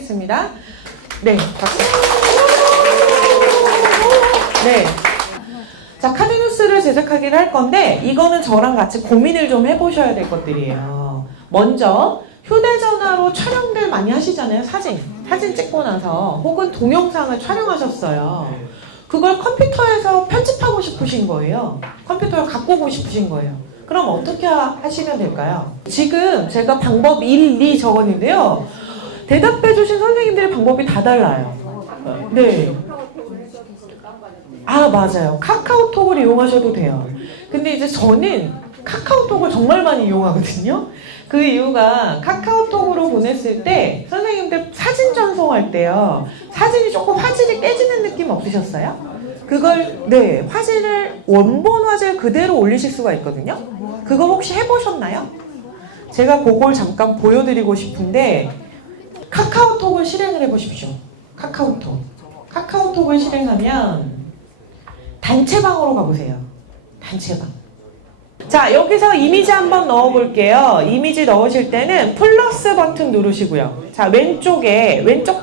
하겠습니다. 네, 박수. 네. 자, 카드뉴스를 제작하기를 할 건데 이거는 저랑 같이 고민을 좀 해보셔야 될 것들이에요. 먼저 휴대전화로 촬영들 많이 하시잖아요. 사진 찍고 나서 혹은 동영상을 촬영하셨어요. 그걸 컴퓨터에서 편집하고 싶으신 거예요. 컴퓨터를 갖고 오고 싶으신 거예요. 그럼 어떻게 하시면 될까요? 지금 제가 방법 1, 2 적었는데요. 대답해 주신 선생님들의 방법이 다 달라요. 네. 아, 맞아요. 카카오톡을 이용하셔도 돼요. 근데 이제 저는 카카오톡을 정말 많이 이용하거든요. 그 이유가 카카오톡으로 보냈을 때 선생님들 사진 전송할 때요. 사진이 조금 화질이 깨지는 느낌 없으셨어요? 그걸, 네, 원본 화질 그대로 올리실 수가 있거든요. 그거 혹시 해보셨나요? 제가 그걸 잠깐 보여드리고 싶은데 카카오톡을 실행을 해보십시오. 카카오톡을 실행하면 단체방으로 가보세요. 단체방. 자, 여기서 이미지 한번 넣어볼게요. 이미지 넣으실 때는 플러스 버튼 누르시고요. 자, 왼쪽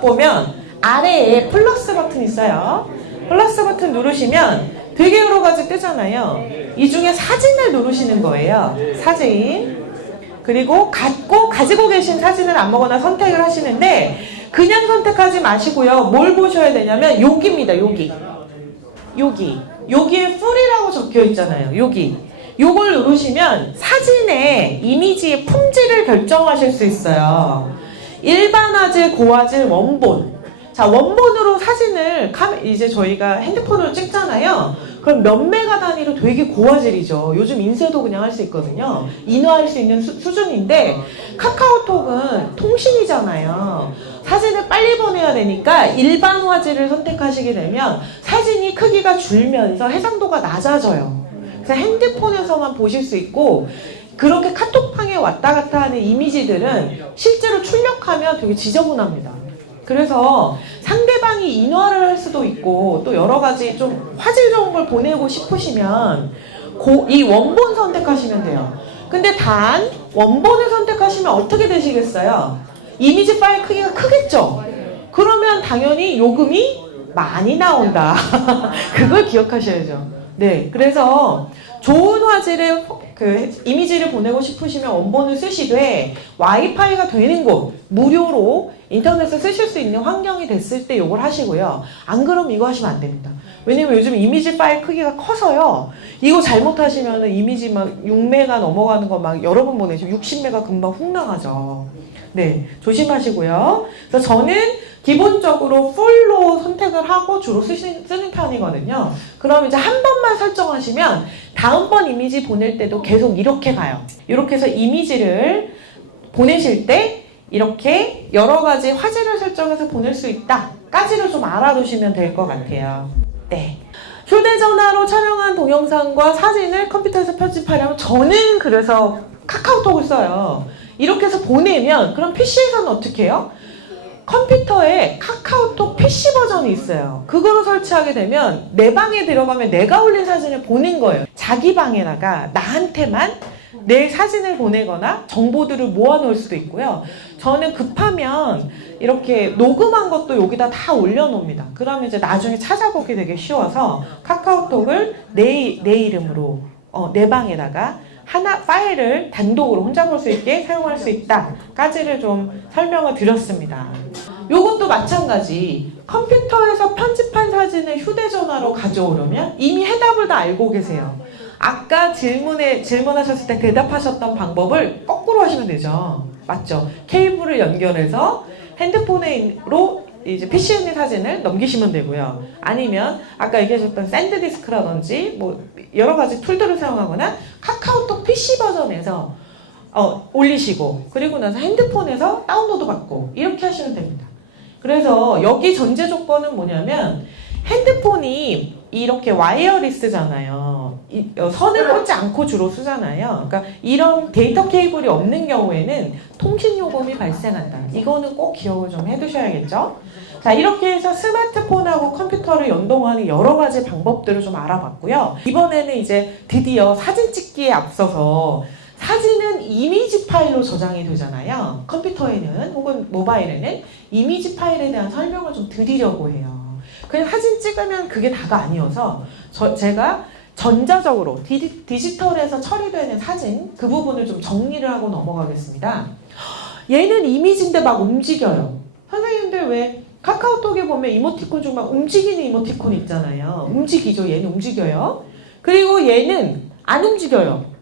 보면 아래에 플러스 버튼 있어요. 플러스 버튼 누르시면 되게 여러 가지 뜨잖아요. 이 중에 사진을 누르시는 거예요. 사진. 그리고 가지고 계신 사진을 아무거나 선택을 하시는데 그냥 선택하지 마시고요. 뭘 보셔야 되냐면 여기입니다. 여기에 풀이라고 적혀 있잖아요. 요걸 누르시면 사진의 이미지의 품질을 결정하실 수 있어요. 일반 화질, 고화질, 원본. 자, 원본으로 사진을 이제 저희가 핸드폰으로 찍잖아요. 그럼 몇 메가 단위로 되게 고화질이죠. 요즘 인쇄도 그냥 할 수 있거든요. 인화할 수 있는 수준인데 카카오톡은 통신이잖아요. 사진을 빨리 보내야 되니까 일반 화질을 선택하시게 되면 사진이 크기가 줄면서 해상도가 낮아져요. 그래서 핸드폰에서만 보실 수 있고 그렇게 카톡방에 왔다 갔다 하는 이미지들은 실제로 출력하면 되게 지저분합니다. 그래서 상대방이 인화를 할 수도 있고 또 여러 가지 좀 화질 좋은 걸 보내고 싶으시면 이 원본 선택하시면 돼요. 근데 단 원본을 선택하시면 어떻게 되시겠어요? 이미지 파일 크기가 크겠죠? 그러면 당연히 요금이 많이 나온다. 그걸 기억하셔야죠. 네, 그래서 좋은 화질의 이미지를 보내고 싶으시면 원본을 쓰시되 와이파이가 되는 곳, 무료로 인터넷을 쓰실 수 있는 환경이 됐을 때 이걸 하시고요. 안 그러면 이거 하시면 안 됩니다. 왜냐면 요즘 이미지 파일 크기가 커서요. 이거 잘못하시면 이미지 막 6메가 넘어가는 거 막 여러 번 보내시면 60메가 금방 훅 나가죠. 네, 조심하시고요. 그래서 저는 기본적으로 풀로 선택을 하고 주로 쓰는 편이거든요. 그럼 이제 한 번만 설정하시면 다음번 이미지 보낼 때도 계속 이렇게 가요. 이렇게 해서 이미지를 보내실 때 이렇게 여러 가지 화질을 설정해서 보낼 수 있다까지를 좀 알아두시면 될 것 같아요. 네. 휴대전화로 촬영한 동영상과 사진을 컴퓨터에서 편집하려면 저는 그래서 카카오톡을 써요. 이렇게 해서 보내면 그럼 PC에서는 어떻게 해요? 컴퓨터에 카카오톡 PC 버전이 있어요. 그거로 설치하게 되면 내 방에 들어가면 내가 올린 사진을 보낸 거예요. 자기 방에다가 나한테만 내 사진을 보내거나 정보들을 모아놓을 수도 있고요. 저는 급하면 이렇게 녹음한 것도 여기다 다 올려놓습니다. 그러면 이제 나중에 찾아보기 되게 쉬워서 카카오톡을 내 이름으로 내 방에다가 파일을 단독으로 혼자 볼 수 있게 사용할 수 있다까지를 좀 설명을 드렸습니다. 요것도 마찬가지. 컴퓨터에서 편집한 사진을 휴대전화로 가져오려면 이미 해답을 다 알고 계세요. 아까 질문하셨을 때 대답하셨던 방법을 거꾸로 하시면 되죠. 맞죠? 케이블을 연결해서 핸드폰으로 이제 PC에 있는 사진을 넘기시면 되고요. 아니면 아까 얘기하셨던 샌드디스크라든지 뭐 여러 가지 툴들을 사용하거나 카카오톡 PC 버전에서 올리시고 그리고 나서 핸드폰에서 다운로드 받고 이렇게 하시면 됩니다. 그래서 여기 전제 조건은 뭐냐면 핸드폰이 이렇게 와이어리스잖아요. 선을 꽂지 않고 주로 쓰잖아요. 그러니까 이런 데이터 케이블이 없는 경우에는 통신 요금이 발생한다. 이거는 꼭 기억을 좀 해두셔야겠죠. 자, 이렇게 해서 스마트폰하고 컴퓨터를 연동하는 여러 가지 방법들을 좀 알아봤고요. 이번에는 이제 드디어 사진 찍기에 앞서서 사진은 이미지 파일로 저장이 되잖아요. 컴퓨터에는 혹은 모바일에는 이미지 파일에 대한 설명을 좀 드리려고 해요. 그냥 사진 찍으면 그게 다가 아니어서 제가 전자적으로 디지털에서 처리되는 사진 그 부분을 좀 정리를 하고 넘어가겠습니다. 얘는 이미지인데 막 움직여요. 선생님들 왜 카카오톡에 보면 이모티콘 중 막 움직이는 이모티콘 있잖아요. 움직이죠. 얘는 움직여요. 그리고 얘는 안 움직여요.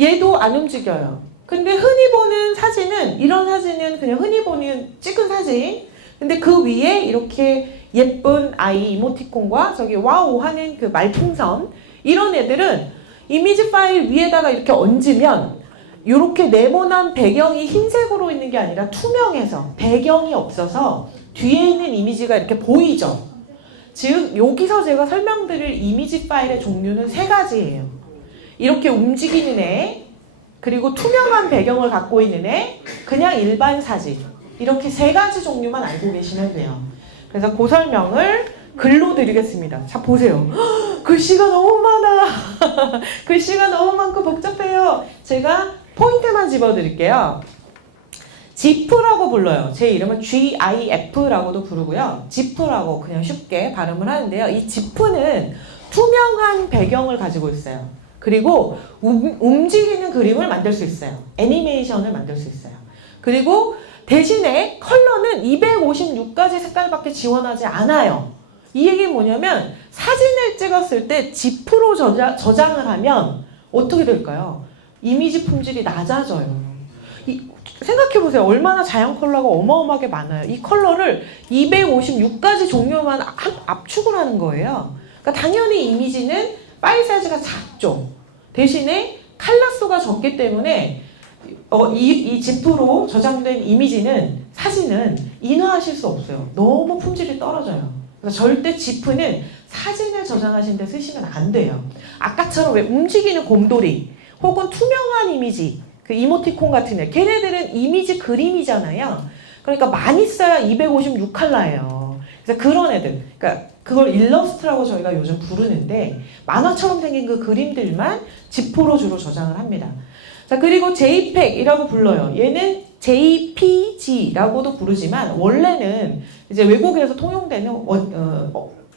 얘도 안 움직여요. 근데 흔히 보는 사진은 이런 사진은 그냥 흔히 보는 찍은 사진. 근데 그 위에 이렇게 예쁜 아이 이모티콘과 저기 와우 하는 그 말풍선 이런 애들은 이미지 파일 위에다가 이렇게 얹으면 이렇게 네모난 배경이 흰색으로 있는 게 아니라 투명해서 배경이 없어서 뒤에 있는 이미지가 이렇게 보이죠. 즉 여기서 제가 설명드릴 이미지 파일의 종류는 세 가지예요. 이렇게 움직이는 애, 그리고 투명한 배경을 갖고 있는 애, 그냥 일반 사진. 이렇게 세 가지 종류만 알고 계시면 돼요. 그래서 그 설명을 글로 드리겠습니다. 자, 보세요. 글씨가 너무 많아. 글씨가 너무 많고 복잡해요. 제가 포인트만 집어드릴게요. 지프라고 불러요. 제 이름은 GIF라고도 부르고요. 지프라고 그냥 쉽게 발음을 하는데요. 이 지프는 투명한 배경을 가지고 있어요. 그리고 움직이는 그림을 만들 수 있어요. 애니메이션을 만들 수 있어요. 그리고 대신에 컬러는 256가지 색깔밖에 지원하지 않아요. 이 얘기는 뭐냐면 사진을 찍었을 때 지프로 저장을 하면 어떻게 될까요? 이미지 품질이 낮아져요. 생각해보세요. 얼마나 자연 컬러가 어마어마하게 많아요. 이 컬러를 256가지 종류만 압축을 하는 거예요. 그러니까 당연히 이미지는 파일 사이즈가 작죠. 대신에 컬러 수가 적기 때문에 이 지프로 저장된 이미지는 사진은 인화하실 수 없어요. 너무 품질이 떨어져요. 그래서 절대 지프는 사진을 저장하신 데 쓰시면 안 돼요. 아까처럼 왜 움직이는 곰돌이 혹은 투명한 이미지 그 이모티콘 같은 애 걔네들은 이미지 그림이잖아요. 그러니까 많이 써야 256컬러예요. 그래서 그런 애들 그러니까 그걸 일러스트라고 저희가 요즘 부르는데 만화처럼 생긴 그 그림들만 지프로 주로 저장을 합니다. 자, 그리고 JPEG이라고 불러요. 얘는 JPG라고도 부르지만 원래는 이제 외국에서 통용되는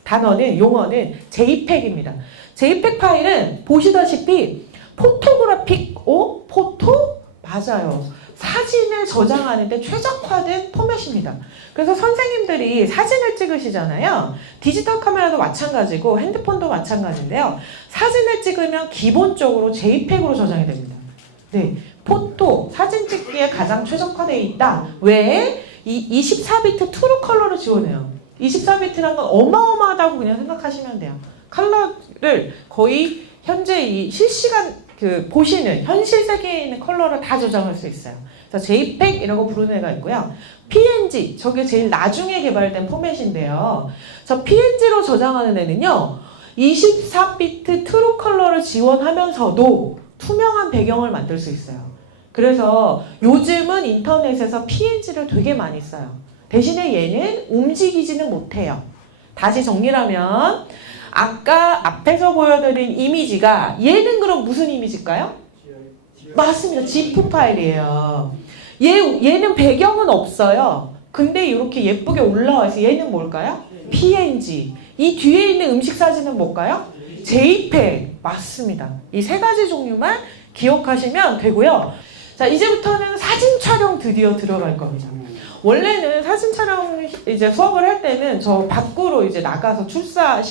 단어는 용어는 JPEG입니다. JPEG 파일은 보시다시피 포토그래픽 포토? 맞아요. 사진을 저장하는데 최적화된 포맷입니다. 그래서 선생님들이 사진을 찍으시잖아요. 디지털 카메라도 마찬가지고 핸드폰도 마찬가지인데요. 사진을 찍으면 기본적으로 JPEG으로 저장이 됩니다. 네, 포토, 사진 찍기에 가장 최적화되어 있다. 왜? 이 24비트 트루 컬러를 지원해요. 24비트란 건 어마어마하다고 그냥 생각하시면 돼요. 컬러를 거의 현재 이 실시간 보시는 현실 세계에 있는 컬러를 다 저장할 수 있어요. 그래서 JPEG이라고 부르는 애가 있고요. PNG, 저게 제일 나중에 개발된 포맷인데요. 저 PNG로 저장하는 애는요. 24비트 트루 컬러를 지원하면서도 투명한 배경을 만들 수 있어요. 그래서 요즘은 인터넷에서 PNG를 되게 많이 써요. 대신에 얘는 움직이지는 못해요. 다시 정리하면 아까 앞에서 보여드린 이미지가 얘는 그럼 무슨 이미지일까요? 맞습니다. 지프 파일이에요. 얘는 배경은 없어요. 근데 이렇게 예쁘게 올라와서 얘는 뭘까요? PNG. 이 뒤에 있는 음식 사진은 뭘까요? JPEG. 맞습니다. 이 세 가지 종류만 기억하시면 되고요. 자, 이제부터는 사진 촬영 드디어 들어갈 겁니다. 원래는 사진 촬영 이제 수업을 할 때는 저 밖으로 이제 나가서 출사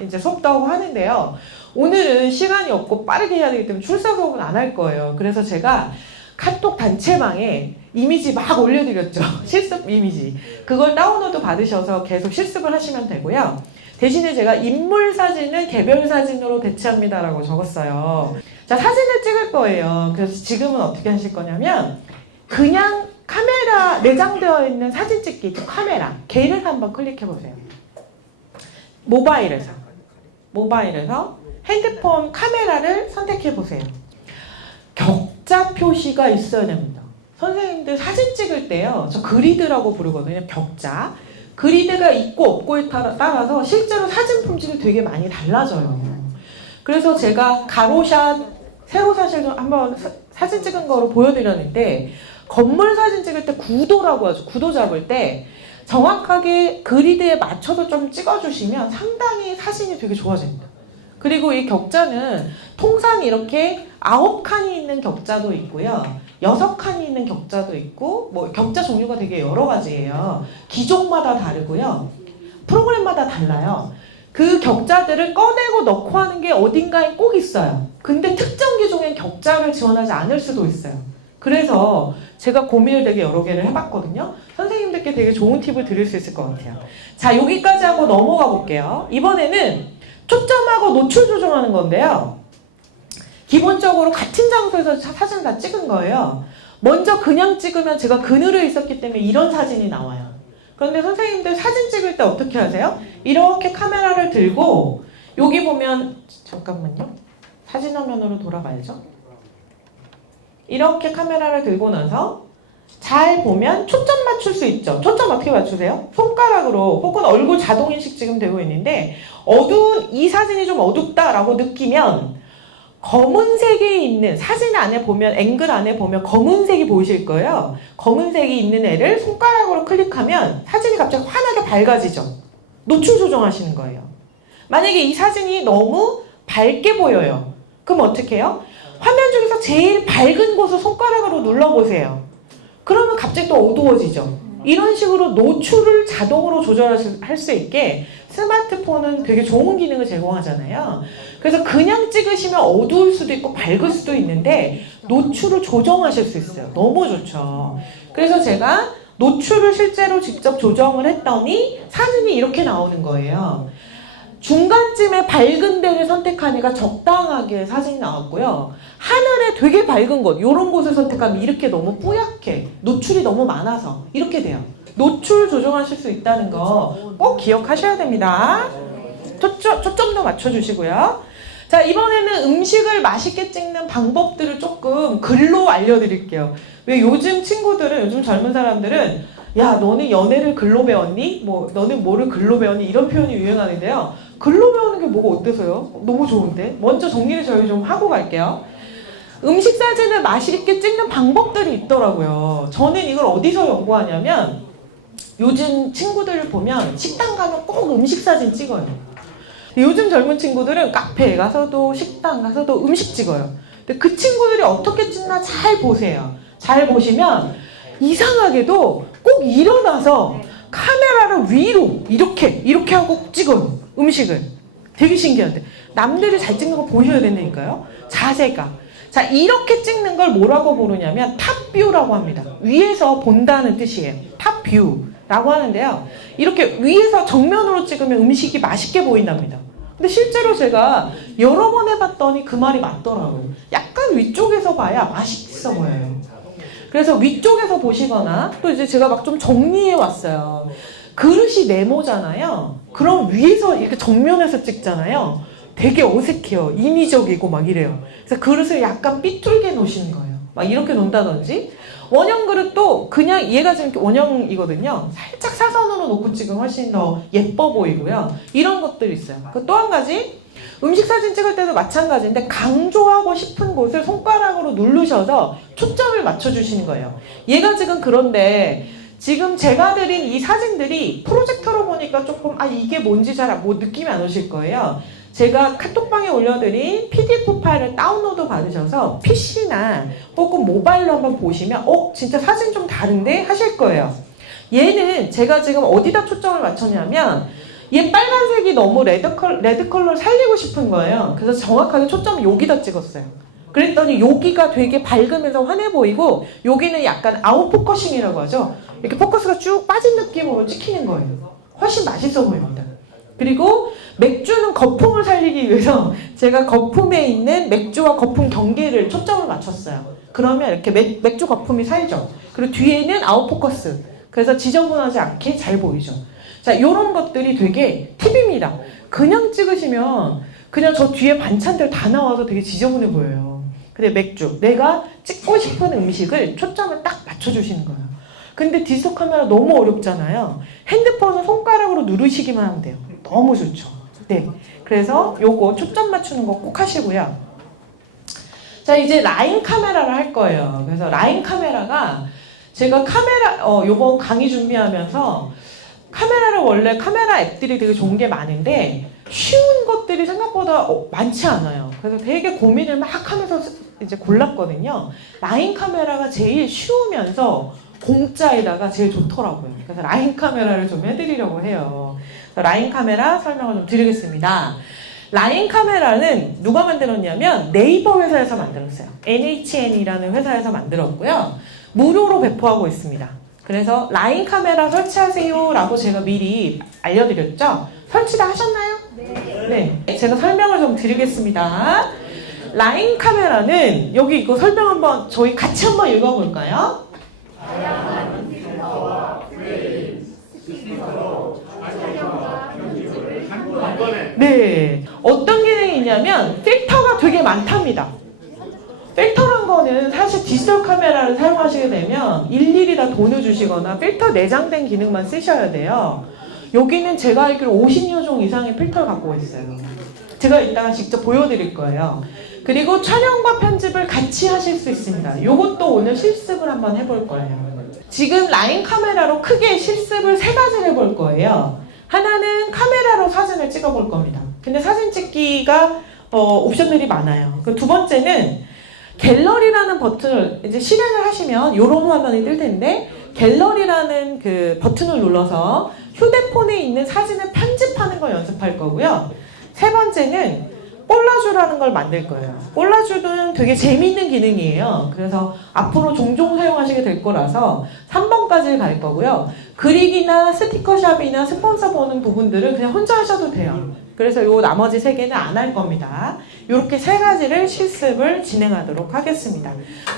이제 수업도 하고 하는데요. 오늘은 시간이 없고 빠르게 해야 되기 때문에 출사 수업은 안 할 거예요. 그래서 제가 카톡 단체방에 이미지 막 올려드렸죠. 실습 이미지. 그걸 다운로드 받으셔서 계속 실습을 하시면 되고요. 대신에 제가 인물 사진은 개별 사진으로 대체합니다라고 적었어요. 자, 사진을 찍을 거예요. 그래서 지금은 어떻게 하실 거냐면 그냥 카메라 내장되어 있는 사진 찍기 카메라 걔를 한번 클릭해 보세요. 모바일에서 핸드폰 카메라를 선택해 보세요. 격자 표시가 있어야 됩니다. 선생님들 사진 찍을 때요. 저 그리드라고 부르거든요. 격자. 그리드가 있고 없고에 따라서 실제로 사진 품질이 되게 많이 달라져요. 그래서 제가 가로샷 새로 사실 한번 사진 찍은 거로 보여드렸는데 건물 사진 찍을 때 구도라고 하죠. 구도 잡을 때 정확하게 그리드에 맞춰서 좀 찍어주시면 상당히 사진이 되게 좋아집니다. 그리고 이 격자는 통상 이렇게 9칸이 있는 격자도 있고요. 6칸이 있는 격자도 있고 뭐 격자 종류가 되게 여러 가지예요. 기종마다 다르고요. 프로그램마다 달라요. 그 격자들을 꺼내고 넣고 하는 게 어딘가에 꼭 있어요. 근데 특정 기종엔 격자를 지원하지 않을 수도 있어요. 그래서 제가 고민을 되게 여러 개를 해봤거든요. 선생님들께 되게 좋은 팁을 드릴 수 있을 것 같아요. 자, 여기까지 하고 넘어가 볼게요. 이번에는 초점하고 노출 조정하는 건데요. 기본적으로 같은 장소에서 사진을 다 찍은 거예요. 먼저 그냥 찍으면 제가 그늘에 있었기 때문에 이런 사진이 나와요. 그런데 선생님들 사진 찍을 때 어떻게 하세요? 이렇게 카메라를 들고 여기 보면 잠깐만요. 사진 화면으로 돌아가야죠. 이렇게 카메라를 들고 나서 잘 보면 초점 맞출 수 있죠. 초점 어떻게 맞추세요? 손가락으로 혹은 얼굴 자동인식 지금 되고 있는데 어두운 이 사진이 좀 어둡다라고 느끼면 검은색이 있는 사진 안에 보면 앵글 안에 보면 검은색이 보이실 거예요. 검은색이 있는 애를 손가락으로 클릭하면 사진이 갑자기 환하게 밝아지죠. 노출 조정하시는 거예요. 만약에 이 사진이 너무 밝게 보여요. 그럼 어떻게 해요? 화면 중에서 제일 밝은 곳을 손가락으로 눌러보세요. 그러면 갑자기 또 어두워지죠. 이런 식으로 노출을 자동으로 조절할 수 있게 스마트폰은 되게 좋은 기능을 제공하잖아요. 그래서 그냥 찍으시면 어두울 수도 있고 밝을 수도 있는데 노출을 조정하실 수 있어요. 너무 좋죠. 그래서 제가 노출을 실제로 직접 조정을 했더니 사진이 이렇게 나오는 거예요. 중간쯤에 밝은 데를 선택하니까 적당하게 사진이 나왔고요. 하늘에 되게 밝은 곳, 이런 곳을 선택하면 이렇게 너무 뿌옇게, 노출이 너무 많아서 이렇게 돼요. 노출 조정하실 수 있다는 거 꼭 기억하셔야 됩니다. 초점도 맞춰주시고요. 자, 이번에는 음식을 맛있게 찍는 방법들을 조금 글로 알려드릴게요. 왜 요즘 친구들은, 요즘 젊은 사람들은 야, 너는 연애를 글로 배웠니? 뭐 너는 뭐를 글로 배웠니? 이런 표현이 유행하는데요. 글로 배우는 게 뭐가 어때서요? 너무 좋은데? 먼저 정리를 저희 좀 하고 갈게요. 음식 사진을 맛있게 찍는 방법들이 있더라고요. 저는 이걸 어디서 연구하냐면 요즘 친구들을 보면 식당 가면 꼭 음식 사진 찍어요. 요즘 젊은 친구들은 카페에 가서도 식당 가서도 음식 찍어요. 근데 그 친구들이 어떻게 찍나 잘 보세요. 잘 보시면 이상하게도 꼭 일어나서 카메라를 위로 이렇게 하고 찍어요. 음식을. 되게 신기한데 남들이 잘 찍는 거 보셔야 된다니까요. 자세가. 자, 이렇게 찍는 걸 뭐라고 부르냐면 탑뷰라고 합니다. 위에서 본다는 뜻이에요. 탑뷰라고 하는데요. 이렇게 위에서 정면으로 찍으면 음식이 맛있게 보인답니다. 근데 실제로 제가 여러 번 해봤더니 그 말이 맞더라고요. 약간 위쪽에서 봐야 맛있어 보여요. 그래서 위쪽에서 보시거나 또 이제 제가 막 좀 정리해 왔어요. 그릇이 네모잖아요. 그럼 위에서 이렇게 정면에서 찍잖아요. 되게 어색해요. 인위적이고 막 이래요. 그래서 그릇을 약간 삐뚤게 놓으시는 거예요. 막 이렇게 놓는다든지. 원형 그릇도 그냥 얘가 지금 원형이거든요. 살짝 사선으로 놓고 찍으면 훨씬 더 예뻐 보이고요. 이런 것들이 있어요. 또 한 가지 음식 사진 찍을 때도 마찬가지인데 강조하고 싶은 곳을 손가락으로 누르셔서 초점을 맞춰주시는 거예요. 얘가 지금 그런데 지금 제가 드린 이 사진들이 프로젝터로 보니까 조금 이게 뭔지 잘 느낌이 안 오실 거예요. 제가 카톡방에 올려드린 PDF 파일을 다운로드 받으셔서 PC나 혹은 모바일로 한번 보시면 진짜 사진 좀 다른데? 하실 거예요. 얘는 제가 지금 어디다 초점을 맞췄냐면 얘 빨간색이 너무 레드 컬러를 살리고 싶은 거예요. 그래서 정확하게 초점을 여기다 찍었어요. 그랬더니 여기가 되게 밝으면서 환해 보이고 여기는 약간 아웃포커싱이라고 하죠. 이렇게 포커스가 쭉 빠진 느낌으로 찍히는 거예요. 훨씬 맛있어 보입니다. 그리고 맥주는 거품을 살리기 위해서 제가 거품에 있는 맥주와 거품 경계를 초점을 맞췄어요. 그러면 이렇게 맥주 거품이 살죠. 그리고 뒤에는 아웃포커스. 그래서 지저분하지 않게 잘 보이죠. 자, 이런 것들이 되게 팁입니다. 그냥 찍으시면 그냥 저 뒤에 반찬들 다 나와서 되게 지저분해 보여요. 근데 맥주, 내가 찍고 싶은 음식을 초점을 딱 맞춰주시는 거예요. 근데 디지털 카메라 너무 어렵잖아요. 핸드폰은 손가락으로 누르시기만 하면 돼요. 너무 좋죠. 네, 그래서 요거 초점 맞추는 거 꼭 하시고요. 자, 이제 라인 카메라를 할 거예요. 그래서 라인 카메라가 제가 요번 강의 준비하면서 카메라를 원래 카메라 앱들이 되게 좋은 게 많은데 쉬운 것들이 생각보다 많지 않아요. 그래서 되게 고민을 막 하면서 이제 골랐거든요. 라인 카메라가 제일 쉬우면서 공짜에다가 제일 좋더라고요. 그래서 라인 카메라를 좀 해드리려고 해요. 그래서 라인 카메라 설명을 좀 드리겠습니다. 라인 카메라는 누가 만들었냐면 네이버 회사에서 만들었어요. NHN이라는 회사에서 만들었고요. 무료로 배포하고 있습니다. 그래서 라인 카메라 설치하세요 라고 제가 미리 알려드렸죠? 설치 다 하셨나요? 네. 제가 설명을 좀 드리겠습니다. 라인 카메라는 여기 이거 설명 한번 저희 같이 한번 읽어볼까요? 다양한 필터와 프레임, 스피커로 촬영과 편집을 한 번에. 네. 어떤 기능이 있냐면 필터가 되게 많답니다. 필터란 거는 사실 디지털 카메라를 사용하시게 되면 일일이 다 돈을 주시거나 필터 내장된 기능만 쓰셔야 돼요. 여기는 제가 알기로 50여 이상의 필터를 갖고 있어요. 제가 이따가 직접 보여드릴 거예요. 그리고 촬영과 편집을 같이 하실 수 있습니다. 이것도 오늘 실습을 한번 해볼 거예요. 지금 라인 카메라로 크게 실습을 3가지를 해볼 거예요. 하나는 카메라로 사진을 찍어볼 겁니다. 근데 사진 찍기가 옵션들이 많아요. 그 두 번째는 갤러리라는 버튼을 이제 실행을 하시면 이런 화면이 뜰 텐데 갤러리라는 그 버튼을 눌러서 휴대폰에 있는 사진을 편집하는 걸 연습할 거고요. 세 번째는 꼴라주라는 걸 만들 거예요. 꼴라주는 되게 재미있는 기능이에요. 그래서 앞으로 종종 사용하시게 될 거라서 3번까지 갈 거고요. 그리기나 스티커샵이나 스폰서 보는 부분들은 그냥 혼자 하셔도 돼요. 그래서 요 나머지 3개는 안 할 겁니다. 이렇게 3가지를 실습을 진행하도록 하겠습니다.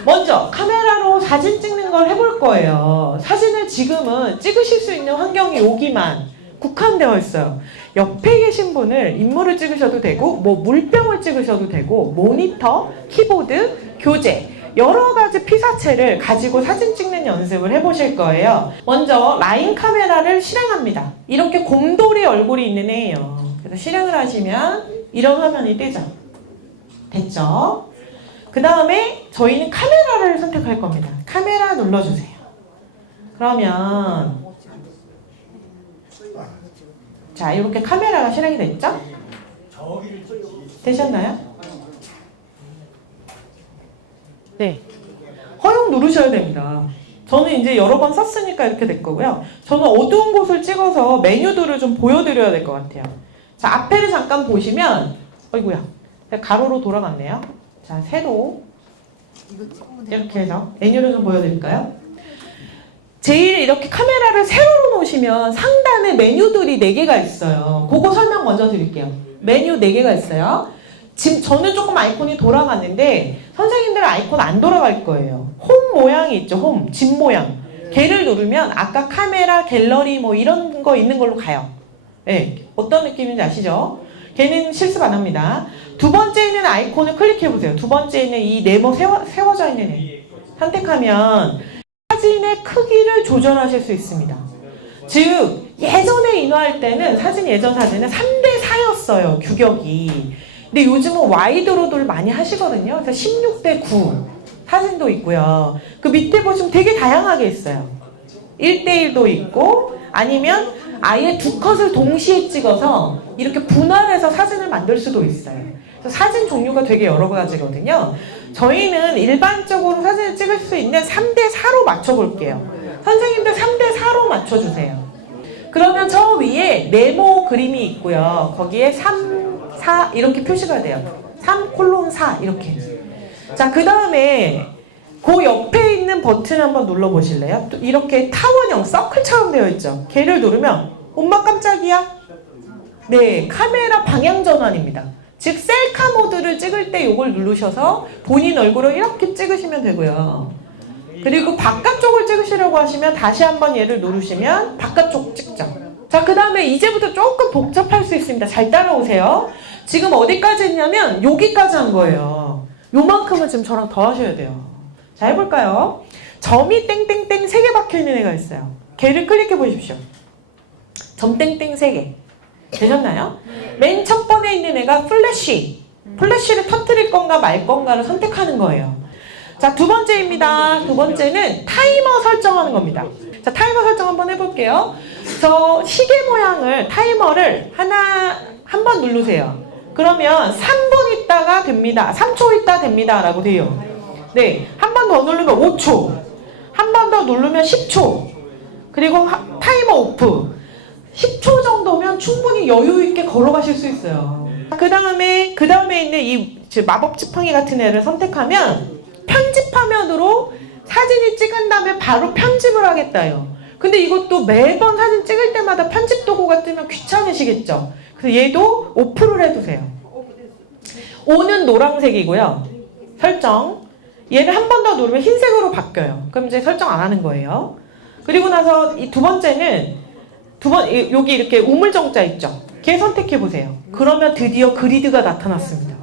먼저 카메라로 사진 찍는 걸 해볼 거예요. 사진을 지금은 찍으실 수 있는 환경이 여기만 국한되어 있어요. 옆에 계신 분을 인물을 찍으셔도 되고 뭐 물병을 찍으셔도 되고 모니터, 키보드, 교재 여러 가지 피사체를 가지고 사진 찍는 연습을 해보실 거예요. 먼저 라인 카메라를 실행합니다. 이렇게 곰돌이 얼굴이 있는 애예요. 그래서 실행을 하시면 이런 화면이 뜨죠. 됐죠? 그 다음에 저희는 카메라를 선택할 겁니다. 카메라 눌러주세요. 그러면 자, 이렇게 카메라가 실행이 됐죠? 되셨나요? 네. 허용 누르셔야 됩니다. 저는 이제 여러 번 썼으니까 이렇게 될 거고요. 저는 어두운 곳을 찍어서 메뉴들을 좀 보여드려야 될 것 같아요. 자, 앞에를 잠깐 보시면, 어이구야, 가로로 돌아갔네요. 자, 세로. 이렇게 해서 메뉴를 좀 보여드릴까요? 제일 이렇게 카메라를 세로로 놓으시면 상단에 메뉴들이 4개가 있어요. 그거 설명 먼저 드릴게요. 메뉴 4개가 있어요. 지금 저는 조금 아이콘이 돌아갔는데 선생님들은 아이콘 안 돌아갈 거예요. 홈 모양이 있죠. 홈, 집 모양. 걔를 누르면 아까 카메라, 갤러리 뭐 이런 거 있는 걸로 가요. 네, 어떤 느낌인지 아시죠? 걔는 실습 안 합니다. 두 번째 있는 아이콘을 클릭해보세요. 두 번째 있는 이 네모 세워져 있는 애. 선택하면 사진의 크기를 조절하실 수 있습니다. 즉 예전에 인화할 때는 예전 사진은 3:4였어요. 규격이. 근데 요즘은 와이드로도를 많이 하시거든요. 그래서 16:9 사진도 있고요. 그 밑에 보시면 되게 다양하게 있어요. 1:1도 있고 아니면 아예 2컷을 동시에 찍어서 이렇게 분할해서 사진을 만들 수도 있어요. 그래서 사진 종류가 되게 여러 가지거든요. 저희는 일반적으로 사진을 찍을 수 있는 3:4로 맞춰볼게요. 선생님들 3:4로 맞춰주세요. 그러면 저 위에 네모 그림이 있고요. 거기에 3, 4 이렇게 표시가 돼요. 3:4 이렇게. 자, 그 다음에 그 옆에 있는 버튼 한번 눌러보실래요? 또 이렇게 타원형 서클처럼 되어 있죠. 걔를 누르면 엄마 깜짝이야. 네, 카메라 방향 전환입니다. 즉 셀카 모드를 찍을 때 이걸 누르셔서 본인 얼굴을 이렇게 찍으시면 되고요. 그리고 바깥쪽을 찍으시려고 하시면 다시 한번 얘를 누르시면 바깥쪽 찍죠. 자, 그 다음에 이제부터 조금 복잡할 수 있습니다. 잘 따라오세요. 지금 어디까지 했냐면 여기까지 한 거예요. 요만큼은 지금 저랑 더 하셔야 돼요. 자, 해볼까요? 점이 땡땡땡 3개 박혀있는 애가 있어요. 걔를 클릭해 보십시오. 점 땡땡 3개. 되셨나요? 맨 첫 번에 있는 애가 플래시. 플래시를 터뜨릴 건가 말 건가를 선택하는 거예요. 자, 두 번째입니다. 두 번째는 타이머 설정하는 겁니다. 자, 타이머 설정 한번 해볼게요. 저 시계 모양을, 타이머를 한 번 누르세요. 그러면 3분 있다가 됩니다. 3초 있다 됩니다. 라고 돼요. 네. 한 번 더 누르면 5초. 한 번 더 누르면 10초. 그리고 타이머 오프. 10초 정도면 충분히 여유 있게 걸어가실 수 있어요. 그 다음에 있는 이 마법 지팡이 같은 애를 선택하면 편집 화면으로 사진이 찍은 다음에 바로 편집을 하겠다요. 근데 이것도 매번 사진 찍을 때마다 편집 도구가 뜨면 귀찮으시겠죠? 그래서 얘도 오프를 해두세요. O는 노란색이고요. 설정. 얘를 한 번 더 누르면 흰색으로 바뀌어요. 그럼 이제 설정 안 하는 거예요. 그리고 나서 이 두 번째는 여기 이렇게 우물정자 있죠? 걔 선택해보세요. 그러면 드디어 그리드가 나타났습니다.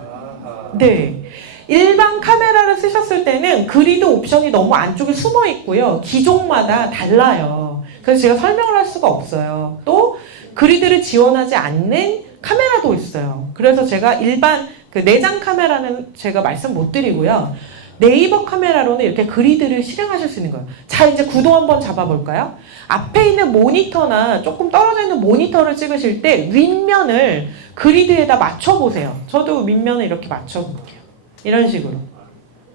네. 일반 카메라를 쓰셨을 때는 그리드 옵션이 너무 안쪽에 숨어 있고요. 기종마다 달라요. 그래서 제가 설명을 할 수가 없어요. 또 그리드를 지원하지 않는 카메라도 있어요. 그래서 제가 일반 그 내장 카메라는 제가 말씀 못 드리고요. 네이버 카메라로는 이렇게 그리드를 실행하실 수 있는 거예요. 자, 이제 구도 한번 잡아볼까요? 앞에 있는 모니터나 조금 떨어져 있는 모니터를 찍으실 때 윗면을 그리드에다 맞춰보세요. 저도 윗면을 이렇게 맞춰볼게요. 이런 식으로.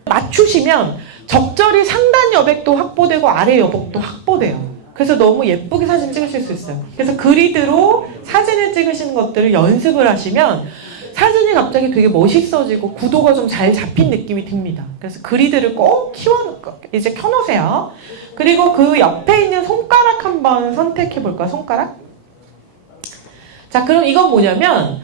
맞추시면 적절히 상단 여백도 확보되고 아래 여백도 확보돼요. 그래서 너무 예쁘게 사진 찍으실 수 있어요. 그래서 그리드로 사진을 찍으시는 것들을 연습을 하시면 사진이 갑자기 되게 멋있어지고 구도가 좀 잘 잡힌 느낌이 듭니다. 그래서 그리드를 꼭 이제 켜놓으세요. 그리고 그 옆에 있는 손가락 한번 선택해 볼까요? 손가락? 자, 그럼 이건 뭐냐면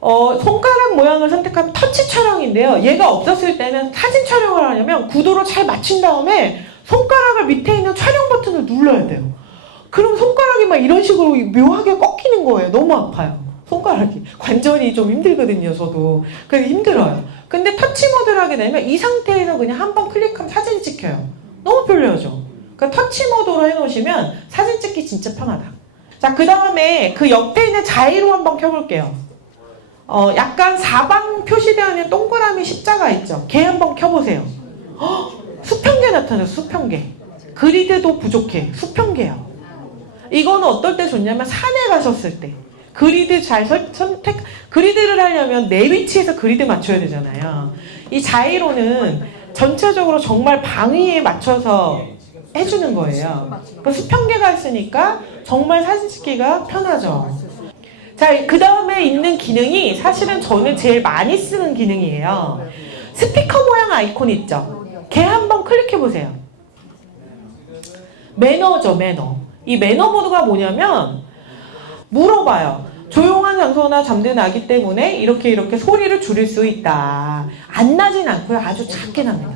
손가락 모양을 선택하면 터치 촬영인데요. 얘가 없었을 때는 사진 촬영을 하려면 구도로 잘 맞춘 다음에 손가락을 밑에 있는 촬영 버튼을 눌러야 돼요. 그럼 손가락이 막 이런 식으로 묘하게 꺾이는 거예요. 너무 아파요. 손가락이. 관절이 좀 힘들거든요, 저도. 그래서 힘들어요. 근데 터치 모드를 하게 되면 이 상태에서 그냥 한 번 클릭하면 사진이 찍혀요. 너무 편리하죠? 그러니까 터치 모드로 해놓으시면 사진 찍기 진짜 편하다. 자, 그 다음에 그 옆에 있는 자이로 한번 켜볼게요. 약간 사방 표시되어 있는 동그라미 십자가 있죠? 걔 한번 켜보세요. 수평계 나타나요, 수평계. 그리드도 부족해. 수평계요. 이거는 어떨 때 좋냐면 산에 가셨을 때. 그리드 잘 그리드를 하려면 내 위치에서 그리드 맞춰야 되잖아요. 이 자이로는 전체적으로 정말 방위에 맞춰서 해주는 거예요. 그 수평계가 있으니까 정말 사진 찍기가 편하죠. 자, 그 다음에 있는 기능이 사실은 저는 제일 많이 쓰는 기능이에요. 스피커 모양 아이콘 있죠? 걔 한번 클릭해보세요. 매너죠, 매너. 이 매너 모드가 뭐냐면 물어봐요. 조용한 장소나 잠든 아기 때문에 이렇게 소리를 줄일 수 있다. 안 나진 않고요. 아주 작게 납니다.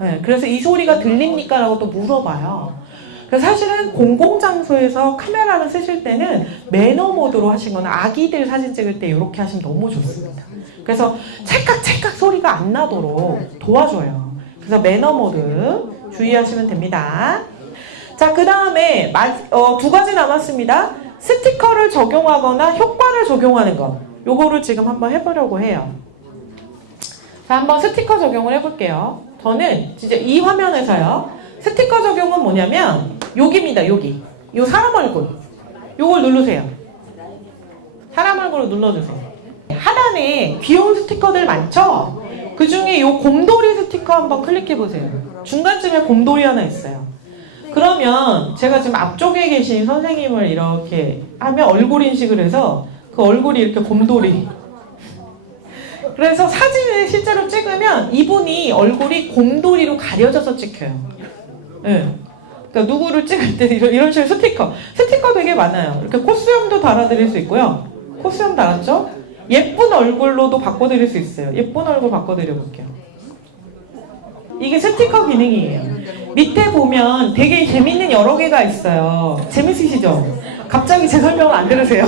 네, 그래서 이 소리가 들립니까? 라고 또 물어봐요. 그래서 사실은 공공장소에서 카메라를 쓰실 때는 매너 모드로 하시거나 아기들 사진 찍을 때 이렇게 하시면 너무 좋습니다. 그래서 찰칵찰칵 소리가 안 나도록 도와줘요. 그래서 매너 모드 주의하시면 됩니다. 자, 그 다음에 두 가지 남았습니다. 스티커를 적용하거나 효과를 적용하는 것. 요거를 지금 한번 해보려고 해요. 자, 한번 스티커 적용을 해볼게요. 저는 진짜 이 화면에서요. 스티커 적용은 뭐냐면 여기입니다. 여기. 요 사람 얼굴. 요걸 누르세요. 사람 얼굴을 눌러주세요. 하단에 귀여운 스티커들 많죠? 그 중에 요 곰돌이 스티커 한번 클릭해보세요. 중간쯤에 곰돌이 하나 있어요. 그러면 제가 지금 앞쪽에 계신 선생님을 이렇게 하면 얼굴 인식을 해서 그 얼굴이 이렇게 곰돌이. 그래서 사진을 실제로 찍으면 이분이 얼굴이 곰돌이로 가려져서 찍혀요. 네. 그러니까 누구를 찍을 때 이런 식으로 스티커 되게 많아요. 이렇게 코수염도 달아드릴 수 있고요. 코수염 달았죠? 예쁜 얼굴로도 바꿔드릴 수 있어요. 예쁜 얼굴 바꿔드려볼게요. 이게 스티커 기능이에요. 밑에 보면 되게 재밌는 여러 개가 있어요. 재밌으시죠? 갑자기 제 설명을 안 들으세요.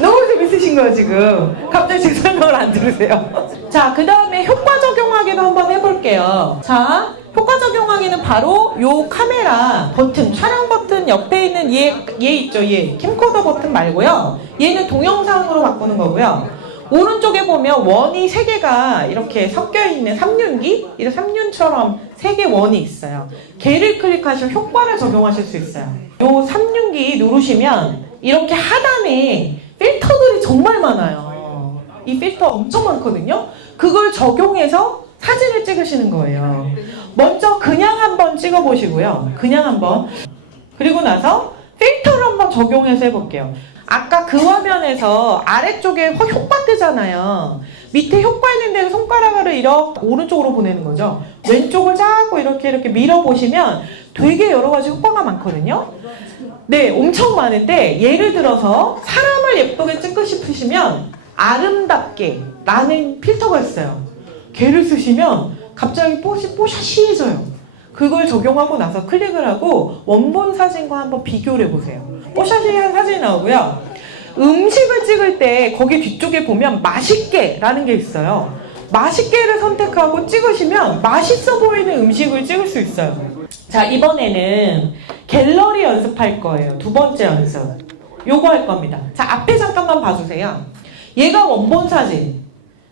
너무 재밌으신 거예요, 지금. 갑자기 제 설명을 안 들으세요. 자, 그 다음에 효과 적용하기도 한번 해볼게요. 자, 효과 적용하기는 바로 요 카메라 버튼, 촬영 버튼 옆에 있는 얘 있죠, 얘. 캠코더 버튼 말고요. 얘는 동영상으로 바꾸는 거고요. 오른쪽에 보면 원이 3개가 이렇게 섞여 있는 삼륜기, 이런 삼륜처럼 3개 원이 있어요. 걔를 클릭하시면 효과를 적용하실 수 있어요. 요 삼륜기 누르시면 이렇게 하단에 필터들이 정말 많아요. 이 필터 엄청 많거든요. 그걸 적용해서 사진을 찍으시는 거예요. 먼저 그냥 한번 찍어보시고요. 그냥 한번. 그리고 나서 필터를 한번 적용해서 해볼게요. 아까 그 화면에서 아래쪽에 효과 뜨잖아요. 밑에 효과 있는 데는 손가락을 이렇게 오른쪽으로 보내는 거죠. 왼쪽을 자꾸 이렇게 밀어보시면 되게 여러 가지 효과가 많거든요. 네, 엄청 많은데 예를 들어서 사람을 예쁘게 찍고 싶으시면 아름답게 라는 필터가 있어요. 걔를 쓰시면 갑자기 뽀샤시해져요. 그걸 적용하고 나서 클릭을 하고 원본 사진과 한번 비교를 해보세요. 뽀샤시한 사진이 나오고요. 음식을 찍을 때 거기 뒤쪽에 보면 맛있게 라는 게 있어요. 맛있게를 선택하고 찍으시면 맛있어 보이는 음식을 찍을 수 있어요. 자, 이번에는 갤러리 연습할 거예요. 2번째 연습. 요거 할 겁니다. 자, 앞에 잠깐만 봐주세요. 얘가 원본 사진.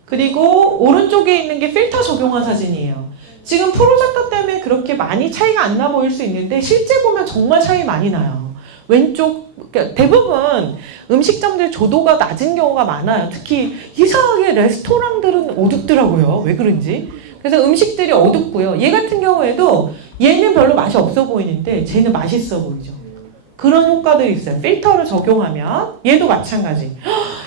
그리고 오른쪽에 있는 게 필터 적용한 사진이에요. 지금 프로젝터 때문에 그렇게 많이 차이가 안 나 보일 수 있는데 실제 보면 정말 차이 많이 나요. 왼쪽, 그러니까 대부분 음식점들 조도가 낮은 경우가 많아요. 특히 이상하게 레스토랑들은 어둡더라고요. 왜 그런지. 그래서 음식들이 어둡고요. 얘 같은 경우에도 얘는 별로 맛이 없어 보이는데 쟤는 맛있어 보이죠. 그런 효과들이 있어요. 필터를 적용하면 얘도 마찬가지.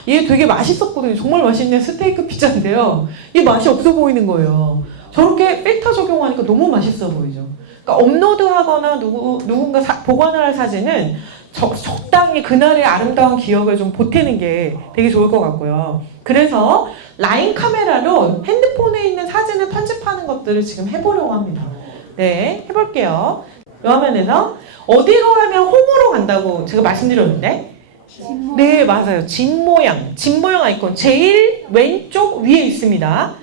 얘 되게 맛있었거든요. 정말 맛있는 스테이크 피자인데요. 얘 맛이 없어 보이는 거예요. 저렇게 필터 적용하니까 너무 맛있어 보이죠. 그러니까 업로드하거나 누군가 보관을 할 사진은 적당히 그날의 아름다운 기억을 좀 보태는 게 되게 좋을 것 같고요. 그래서 라인 카메라로 핸드폰에 있는 사진을 편집하는 것들을 지금 해보려고 합니다. 네, 해볼게요. 이 화면에서 어디로 하면 홈으로 간다고 제가 말씀드렸는데 네, 맞아요. 집 모양 아이콘 제일 왼쪽 위에 있습니다.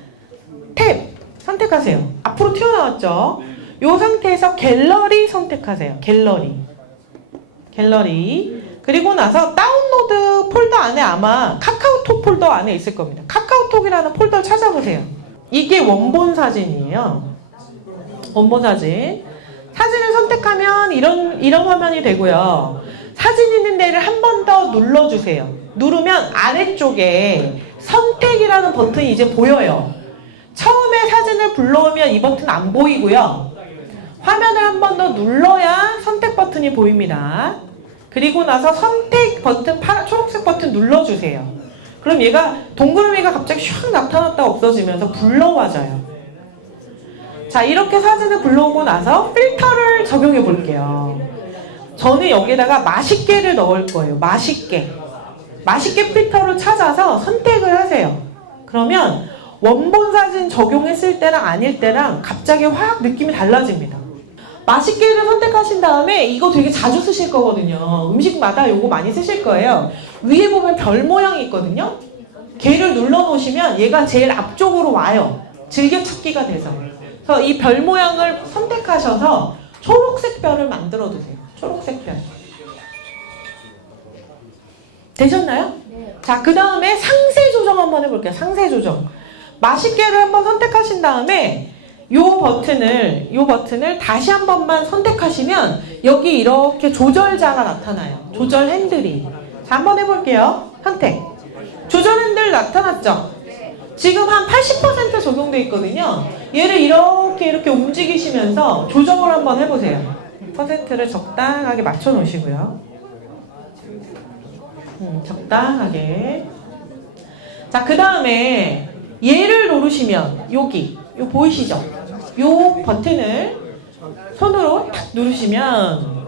탭 선택하세요. 앞으로 튀어나왔죠? 이 상태에서 갤러리 선택하세요. 갤러리. 그리고 나서 다운로드 폴더 안에 아마 카카오톡 폴더 안에 있을 겁니다. 카카오톡이라는 폴더를 찾아보세요. 이게 원본 사진이에요. 원본 사진. 사진을 선택하면 이런 화면이 되고요. 사진 있는 데를 한 번 더 눌러주세요. 누르면 아래쪽에 선택이라는 버튼이 이제 보여요. 처음에 사진을 불러오면 이 버튼 안 보이고요. 화면을 한 번 더 눌러야 선택 버튼이 보입니다. 그리고 나서 선택 버튼, 초록색 버튼 눌러주세요. 그럼 얘가 동그라미가 갑자기 슉 나타났다 없어지면서 불러와져요. 자, 이렇게 사진을 불러오고 나서 필터를 적용해 볼게요. 저는 여기다가 맛있게를 넣을 거예요. 맛있게 필터를 찾아서 선택을 하세요. 그러면 원본 사진 적용했을 때랑 아닐 때랑 갑자기 확 느낌이 달라집니다. 맛있게를 선택하신 다음에 이거 되게 자주 쓰실 거거든요. 음식마다 요거 많이 쓰실 거예요. 위에 보면 별 모양이 있거든요. 걔를 눌러 놓으시면 얘가 제일 앞쪽으로 와요. 즐겨찾기가 돼서. 그래서 이 별 모양을 선택하셔서 초록색 별을 만들어 두세요. 초록색 별. 되셨나요? 네. 자, 그 다음에 상세 조정 한번 해볼게요. 상세 조정. 맛있게를 한번 선택하신 다음에 요 버튼을 다시 한 번만 선택하시면 여기 이렇게 조절자가 나타나요. 조절 핸들이. 자, 한번 해볼게요. 선택. 조절 핸들 나타났죠? 지금 한 80% 적용돼 있거든요. 얘를 이렇게 움직이시면서 조정을 한번 해보세요. 퍼센트를 적당하게 맞춰 놓으시고요. 적당하게. 자, 그 다음에 얘를 누르시면 요 보이시죠? 요 버튼을 손으로 탁 누르시면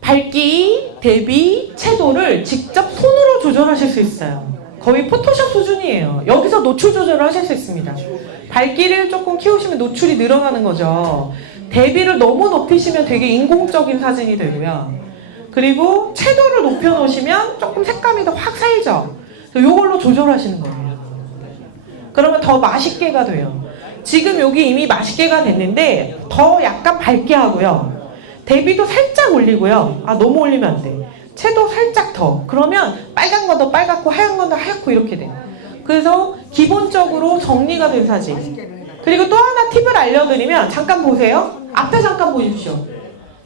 밝기, 대비, 채도를 직접 손으로 조절하실 수 있어요. 거의 포토샵 수준이에요. 여기서 노출 조절을 하실 수 있습니다. 밝기를 조금 키우시면 노출이 늘어나는 거죠. 대비를 너무 높이시면 되게 인공적인 사진이 되고요. 그리고 채도를 높여놓으시면 조금 색감이 더 확 살죠. 그래서 이걸로 조절하시는 거예요. 그러면 더 맛있게가 돼요. 지금 여기 이미 맛있게가 됐는데 더 약간 밝게 하고요. 대비도 살짝 올리고요. 아, 너무 올리면 안 돼. 채도 살짝 더. 그러면 빨간 건 더 빨갛고 하얀 건 더 하얗고 이렇게 돼. 그래서 기본적으로 정리가 된 사진. 그리고 또 하나 팁을 알려드리면 잠깐 보세요. 앞에 잠깐 보십시오.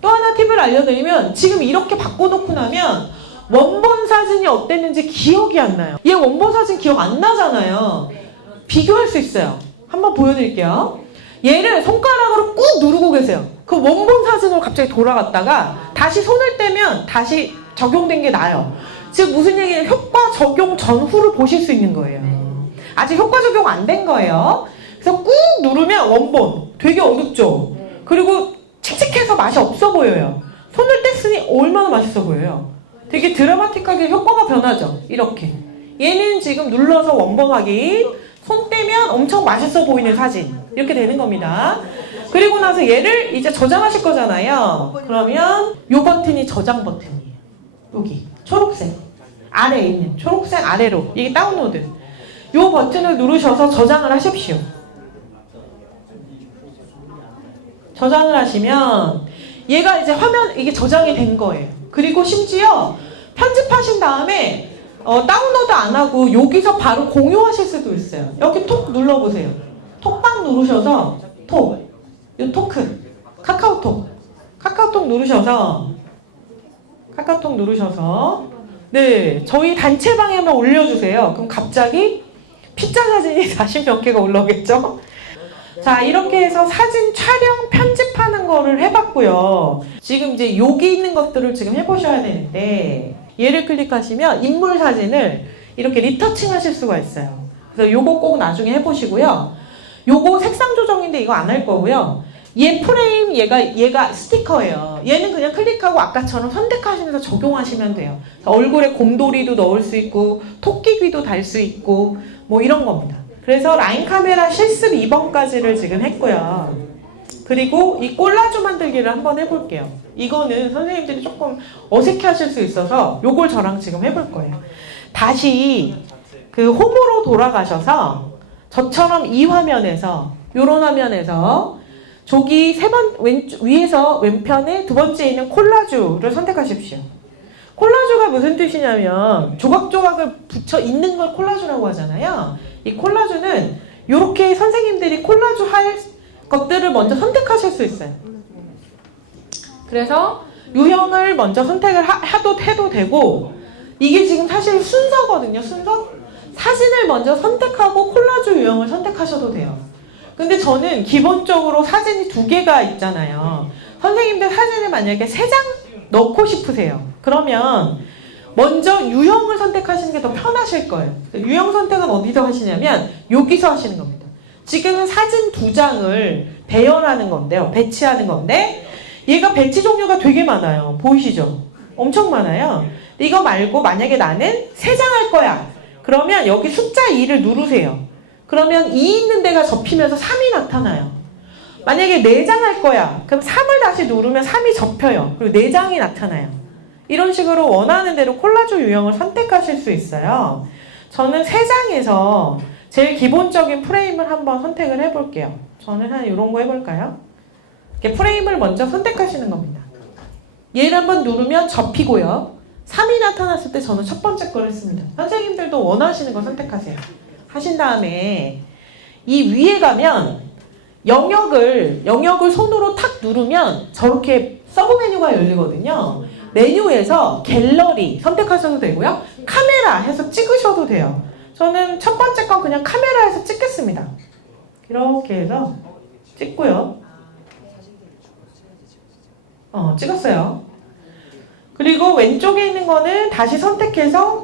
또 하나 팁을 알려드리면 지금 이렇게 바꿔놓고 나면 원본 사진이 어땠는지 기억이 안 나요. 얘 원본 사진 기억 안 나잖아요. 비교할 수 있어요. 한번 보여드릴게요. 얘를 손가락으로 꾹 누르고 계세요. 그 원본 사진으로 갑자기 돌아갔다가 다시 손을 떼면 다시 적용된 게 나요. 즉 무슨 얘기냐면 효과 적용 전후를 보실 수 있는 거예요. 아직 효과 적용 안 된 거예요. 그래서 꾹 누르면 원본. 되게 어둡죠? 그리고 칙칙해서 맛이 없어 보여요. 손을 뗐으니 얼마나 맛있어 보여요. 되게 드라마틱하게 효과가 변하죠. 이렇게. 얘는 지금 눌러서 원본 확인. 손 떼면 엄청 맛있어 보이는 사진. 이렇게 되는 겁니다. 그리고 나서 얘를 이제 저장하실 거잖아요. 그러면 이 버튼이 저장 버튼이에요. 여기 초록색 아래에 있는 초록색 아래로 이게 다운로드. 이 버튼을 누르셔서 저장을 하십시오. 저장을 하시면 얘가 이제 화면 이게 저장이 된 거예요. 그리고 심지어 편집하신 다음에 다운로드 안 하고 여기서 바로 공유하실 수도 있어요. 여기 톡 눌러보세요. 톡방 누르셔서 요 토크 카카오톡 누르셔서 네 저희 단체방에 한번 올려주세요. 그럼 갑자기 피자 사진이 40몇 개가 올라오겠죠? 자 이렇게 해서 사진 촬영 편집하는 거를 해봤고요. 지금 이제 여기 있는 것들을 지금 해보셔야 되는데 얘를 클릭하시면 인물 사진을 이렇게 리터칭 하실 수가 있어요. 그래서 요거 꼭 나중에 해보시고요. 요거 색상 조정인데 이거 안 할 거고요. 얘 프레임 얘가 스티커예요. 얘는 그냥 클릭하고 아까처럼 선택하시면서 적용하시면 돼요. 얼굴에 곰돌이도 넣을 수 있고 토끼귀도 달 수 있고 뭐 이런 겁니다. 그래서 라인 카메라 실습 2번까지를 지금 했고요. 그리고 이 콜라주 만들기를 한번 해볼게요. 이거는 선생님들이 조금 어색해 하실 수 있어서 요걸 저랑 지금 해볼 거예요. 다시 그 홈으로 돌아가셔서 저처럼 이 화면에서 요런 화면에서 저기 위에서 왼편에 두 번째 있는 콜라주를 선택하십시오. 콜라주가 무슨 뜻이냐면 조각조각을 붙여 있는 걸 콜라주라고 하잖아요. 이 콜라주는 이렇게 선생님들이 콜라주 할 것들을 먼저 선택하실 수 있어요. 그래서 유형을 먼저 선택을 해도 되고 이게 지금 사실 순서거든요. 순서? 사진을 먼저 선택하고 콜라주 유형을 선택하셔도 돼요. 근데 저는 기본적으로 사진이 2개가 있잖아요. 선생님들 사진을 만약에 3장 넣고 싶으세요. 그러면 먼저 유형을 선택하시는 게 더 편하실 거예요. 유형 선택은 어디서 하시냐면 여기서 하시는 겁니다. 지금은 사진 2장을 배열하는 건데요. 배치하는 건데 얘가 배치 종류가 되게 많아요. 보이시죠? 엄청 많아요. 이거 말고 만약에 나는 3장 할 거야. 그러면 여기 숫자 2를 누르세요. 그러면 2 있는 데가 접히면서 3이 나타나요. 만약에 4장 할 거야. 그럼 3을 다시 누르면 3이 접혀요. 그리고 4장이 나타나요. 이런 식으로 원하는 대로 콜라주 유형을 선택하실 수 있어요. 저는 3장에서 제일 기본적인 프레임을 한번 선택을 해볼게요. 저는 한 이런 거 해볼까요? 이렇게 프레임을 먼저 선택하시는 겁니다. 얘를 한번 누르면 접히고요. 3이 나타났을 때 저는 첫 번째 걸 했습니다. 선생님들도 원하시는 거 선택하세요. 하신 다음에 이 위에 가면 영역을 손으로 탁 누르면 저렇게 서브 메뉴가 열리거든요. 메뉴에서 갤러리 선택하셔도 되고요. 카메라 해서 찍으셔도 돼요. 저는 첫 번째 건 그냥 카메라에서 찍겠습니다. 이렇게 해서 찍고요. 찍었어요. 그리고 왼쪽에 있는 거는 다시 선택해서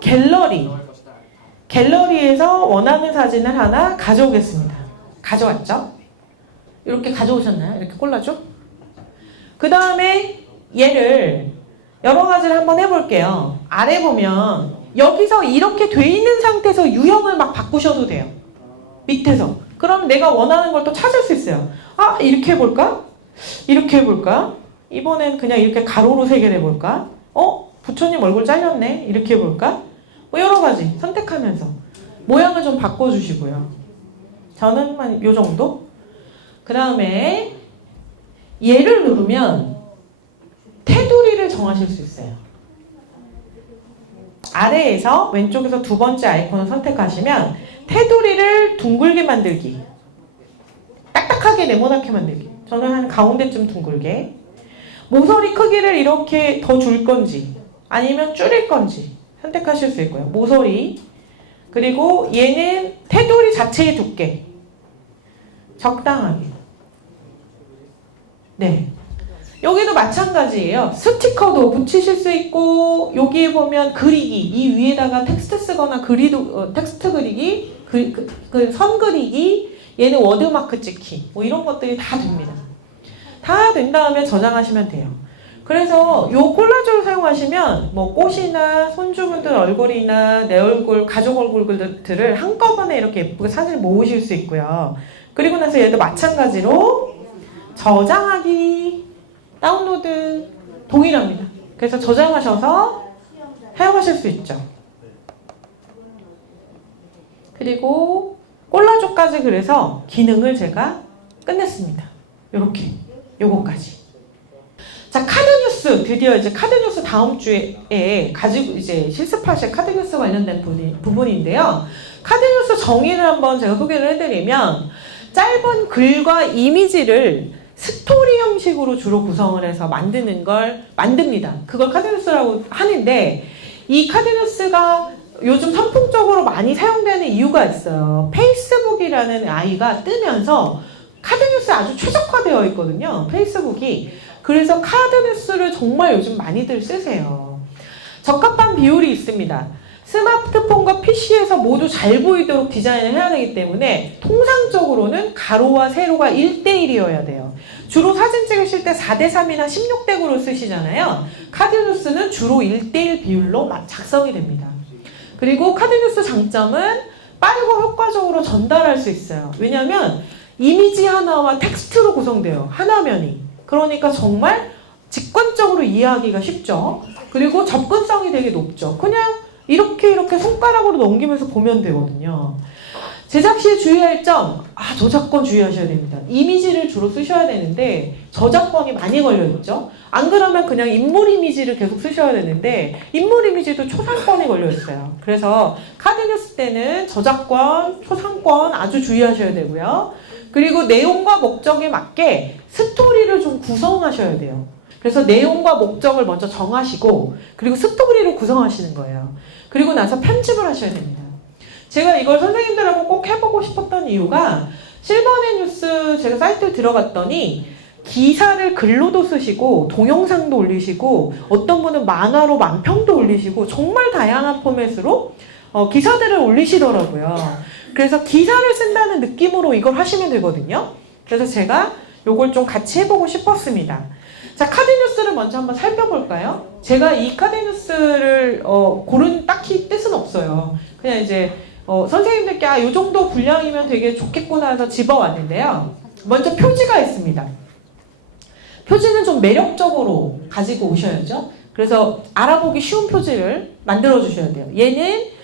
갤러리에서 원하는 사진을 하나 가져오겠습니다. 가져왔죠? 이렇게 가져오셨나요? 이렇게 콜라주? 그 다음에 얘를 여러 가지를 한번 해볼게요. 아래 보면 여기서 이렇게 돼 있는 상태에서 유형을 막 바꾸셔도 돼요. 밑에서. 그럼 내가 원하는 걸 또 찾을 수 있어요. 아, 이렇게 해볼까? 이렇게 해볼까? 이번엔 그냥 이렇게 가로로 3개를 해볼까? 부처님 얼굴 잘렸네? 이렇게 해볼까? 뭐 여러 가지 선택하면서 모양을 좀 바꿔주시고요. 저는 한 요 정도? 그 다음에 얘를 누르면 테두리를 정하실 수 있어요. 아래에서 왼쪽에서 두 번째 아이콘을 선택하시면 테두리를 둥글게 만들기, 딱딱하게 네모나게 만들기. 저는 한 가운데쯤 둥글게. 모서리 크기를 이렇게 더 줄 건지 아니면 줄일 건지 선택하실 수 있고요. 모서리, 그리고 얘는 테두리 자체의 두께 적당하게. 네, 여기도 마찬가지예요. 스티커도 붙이실 수 있고, 여기에 보면 그리기, 이 위에다가 텍스트 쓰거나 텍스트 그리기, 선 그리기, 얘는 워드마크 찍기, 뭐 이런 것들이 다 됩니다. 다 된 다음에 저장하시면 돼요. 그래서 요 콜라주를 사용하시면 뭐 꽃이나 손주분들 얼굴이나 내 얼굴, 가족 얼굴들을 한꺼번에 이렇게 예쁘게 사진을 모으실 수 있고요. 그리고 나서 얘도 마찬가지로 저장하기, 다운로드 동일합니다. 그래서 저장하셔서 사용하실 수 있죠. 그리고 콜라주까지 그래서 기능을 제가 끝냈습니다. 요렇게, 요거까지. 자, 카드뉴스, 드디어 이제 카드뉴스 다음 주에 가지고 이제 실습하실 카드뉴스 관련된 부분인데요. 카드뉴스 정의를 한번 제가 소개를 해드리면, 짧은 글과 이미지를 스토리 형식으로 주로 구성을 해서 만드는 걸 만듭니다. 그걸 카드뉴스라고 하는데, 이 카드뉴스가 요즘 선풍적으로 많이 사용되는 이유가 있어요. 페이스북이라는 아이가 뜨면서 카드뉴스에 아주 최적화되어 있거든요. 페이스북이. 그래서 카드뉴스를 정말 요즘 많이들 쓰세요. 적합한 비율이 있습니다. 스마트폰과 PC에서 모두 잘 보이도록 디자인을 해야 되기 때문에 통상적으로는 가로와 세로가 1대1이어야 돼요. 주로 사진 찍으실 때 4대3이나 16대9로 쓰시잖아요. 카드뉴스는 주로 1대1 비율로 작성이 됩니다. 그리고 카드뉴스 장점은 빠르고 효과적으로 전달할 수 있어요. 왜냐하면 이미지 하나와 텍스트로 구성돼요. 하나면이. 그러니까 정말 직관적으로 이해하기가 쉽죠. 그리고 접근성이 되게 높죠. 그냥 이렇게 손가락으로 넘기면서 보면 되거든요. 제작 시에 주의할 점, 저작권 주의하셔야 됩니다. 이미지를 주로 쓰셔야 되는데 저작권이 많이 걸려있죠. 안 그러면 그냥 인물 이미지를 계속 쓰셔야 되는데 인물 이미지도 초상권이 걸려있어요. 그래서 카드뉴스 때는 저작권, 초상권 아주 주의하셔야 되고요. 그리고 내용과 목적에 맞게 스토리를 좀 구성하셔야 돼요. 그래서 내용과 목적을 먼저 정하시고 그리고 스토리를 구성하시는 거예요. 그리고 나서 편집을 하셔야 됩니다. 제가 이걸 선생님들하고 꼭 해보고 싶었던 이유가 실버네 뉴스 제가 사이트에 들어갔더니 기사를 글로도 쓰시고 동영상도 올리시고 어떤 분은 만화로 만평도 올리시고 정말 다양한 포맷으로 기사들을 올리시더라고요. 그래서 기사를 쓴다는 느낌으로 이걸 하시면 되거든요. 그래서 제가 이걸 좀 같이 해보고 싶었습니다. 자, 카드뉴스를 먼저 한번 살펴볼까요? 제가 이 카드뉴스를 고른 딱히 뜻은 없어요. 그냥 이제 선생님들께 이 정도 분량이면 되게 좋겠구나 해서 집어왔는데요. 먼저 표지가 있습니다. 표지는 좀 매력적으로 가지고 오셔야죠. 그래서 알아보기 쉬운 표지를 만들어 주셔야 돼요. 얘는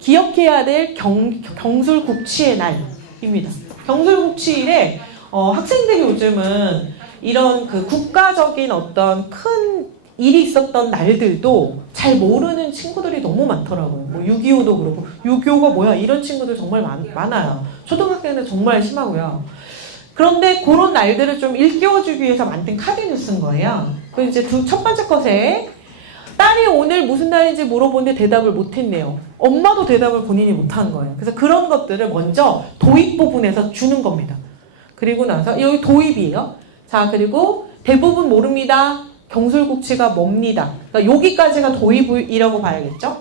기억해야 될 경술국치의 날입니다. 경술국치일에 학생들이 요즘은 이런 그 국가적인 어떤 큰 일이 있었던 날들도 잘 모르는 친구들이 너무 많더라고요. 뭐 6.25도 그렇고 6.25가 뭐야 이런 친구들 정말 많아요. 초등학생들 정말 심하고요. 그런데 그런 날들을 좀 일깨워주기 위해서 만든 카드뉴스인 거예요. 그리고 이제 첫 번째 컷에 딸이 오늘 무슨 날인지 물어보는데 대답을 못했네요. 엄마도 대답을 본인이 못한 거예요. 그래서 그런 것들을 먼저 도입 부분에서 주는 겁니다. 그리고 나서 여기 도입이에요. 자, 그리고 대부분 모릅니다. 경술국치가 뭡니다. 그러니까 여기까지가 도입이라고 봐야겠죠?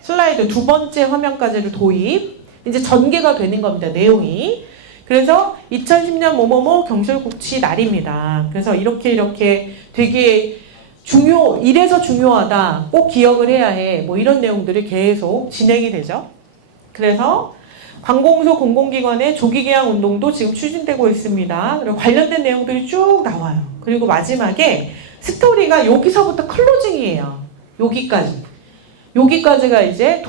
슬라이드 두 번째 화면까지를 도입. 이제 전개가 되는 겁니다. 내용이. 그래서 2010년 뭐뭐뭐 경술국치 날입니다. 그래서 이렇게 되게 이래서 중요하다. 꼭 기억을 해야 해. 뭐 이런 내용들이 계속 진행이 되죠. 그래서 관공서 공공기관의 조기개항 운동도 지금 추진되고 있습니다. 그리고 관련된 내용들이 쭉 나와요. 그리고 마지막에 스토리가 여기서부터 클로징이에요. 여기까지가 이제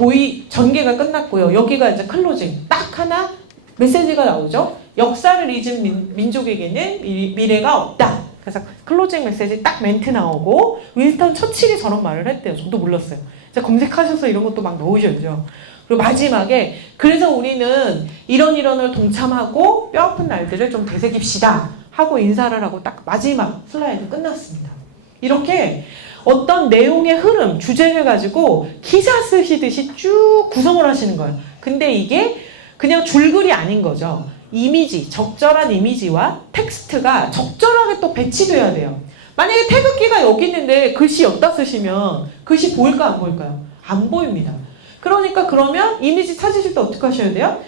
전개가 끝났고요. 여기가 이제 클로징. 딱 하나 메시지가 나오죠. 역사를 잊은 민족에게는 미래가 없다. 그래서 클로징 메시지 딱 멘트 나오고 윈스턴 처칠이 저런 말을 했대요. 저도 몰랐어요. 이제 검색하셔서 이런 것도 막 넣으셔야죠. 그리고 마지막에 그래서 우리는 이런을 동참하고 뼈아픈 날들을 좀 되새깁시다 하고 인사를 하고 딱 마지막 슬라이드 끝났습니다. 이렇게 어떤 내용의 흐름, 주제를 가지고 기사 쓰시듯이 쭉 구성을 하시는 거예요. 근데 이게 그냥 줄글이 아닌 거죠. 이미지, 적절한 이미지와 텍스트가 적절하게 또 배치돼야 돼요. 만약에 태극기가 여기 있는데 글씨 여기다 쓰시면 글씨 보일까 안 보일까요? 안 보입니다. 그러니까 그러면 이미지 찾으실 때 어떻게 하셔야 돼요?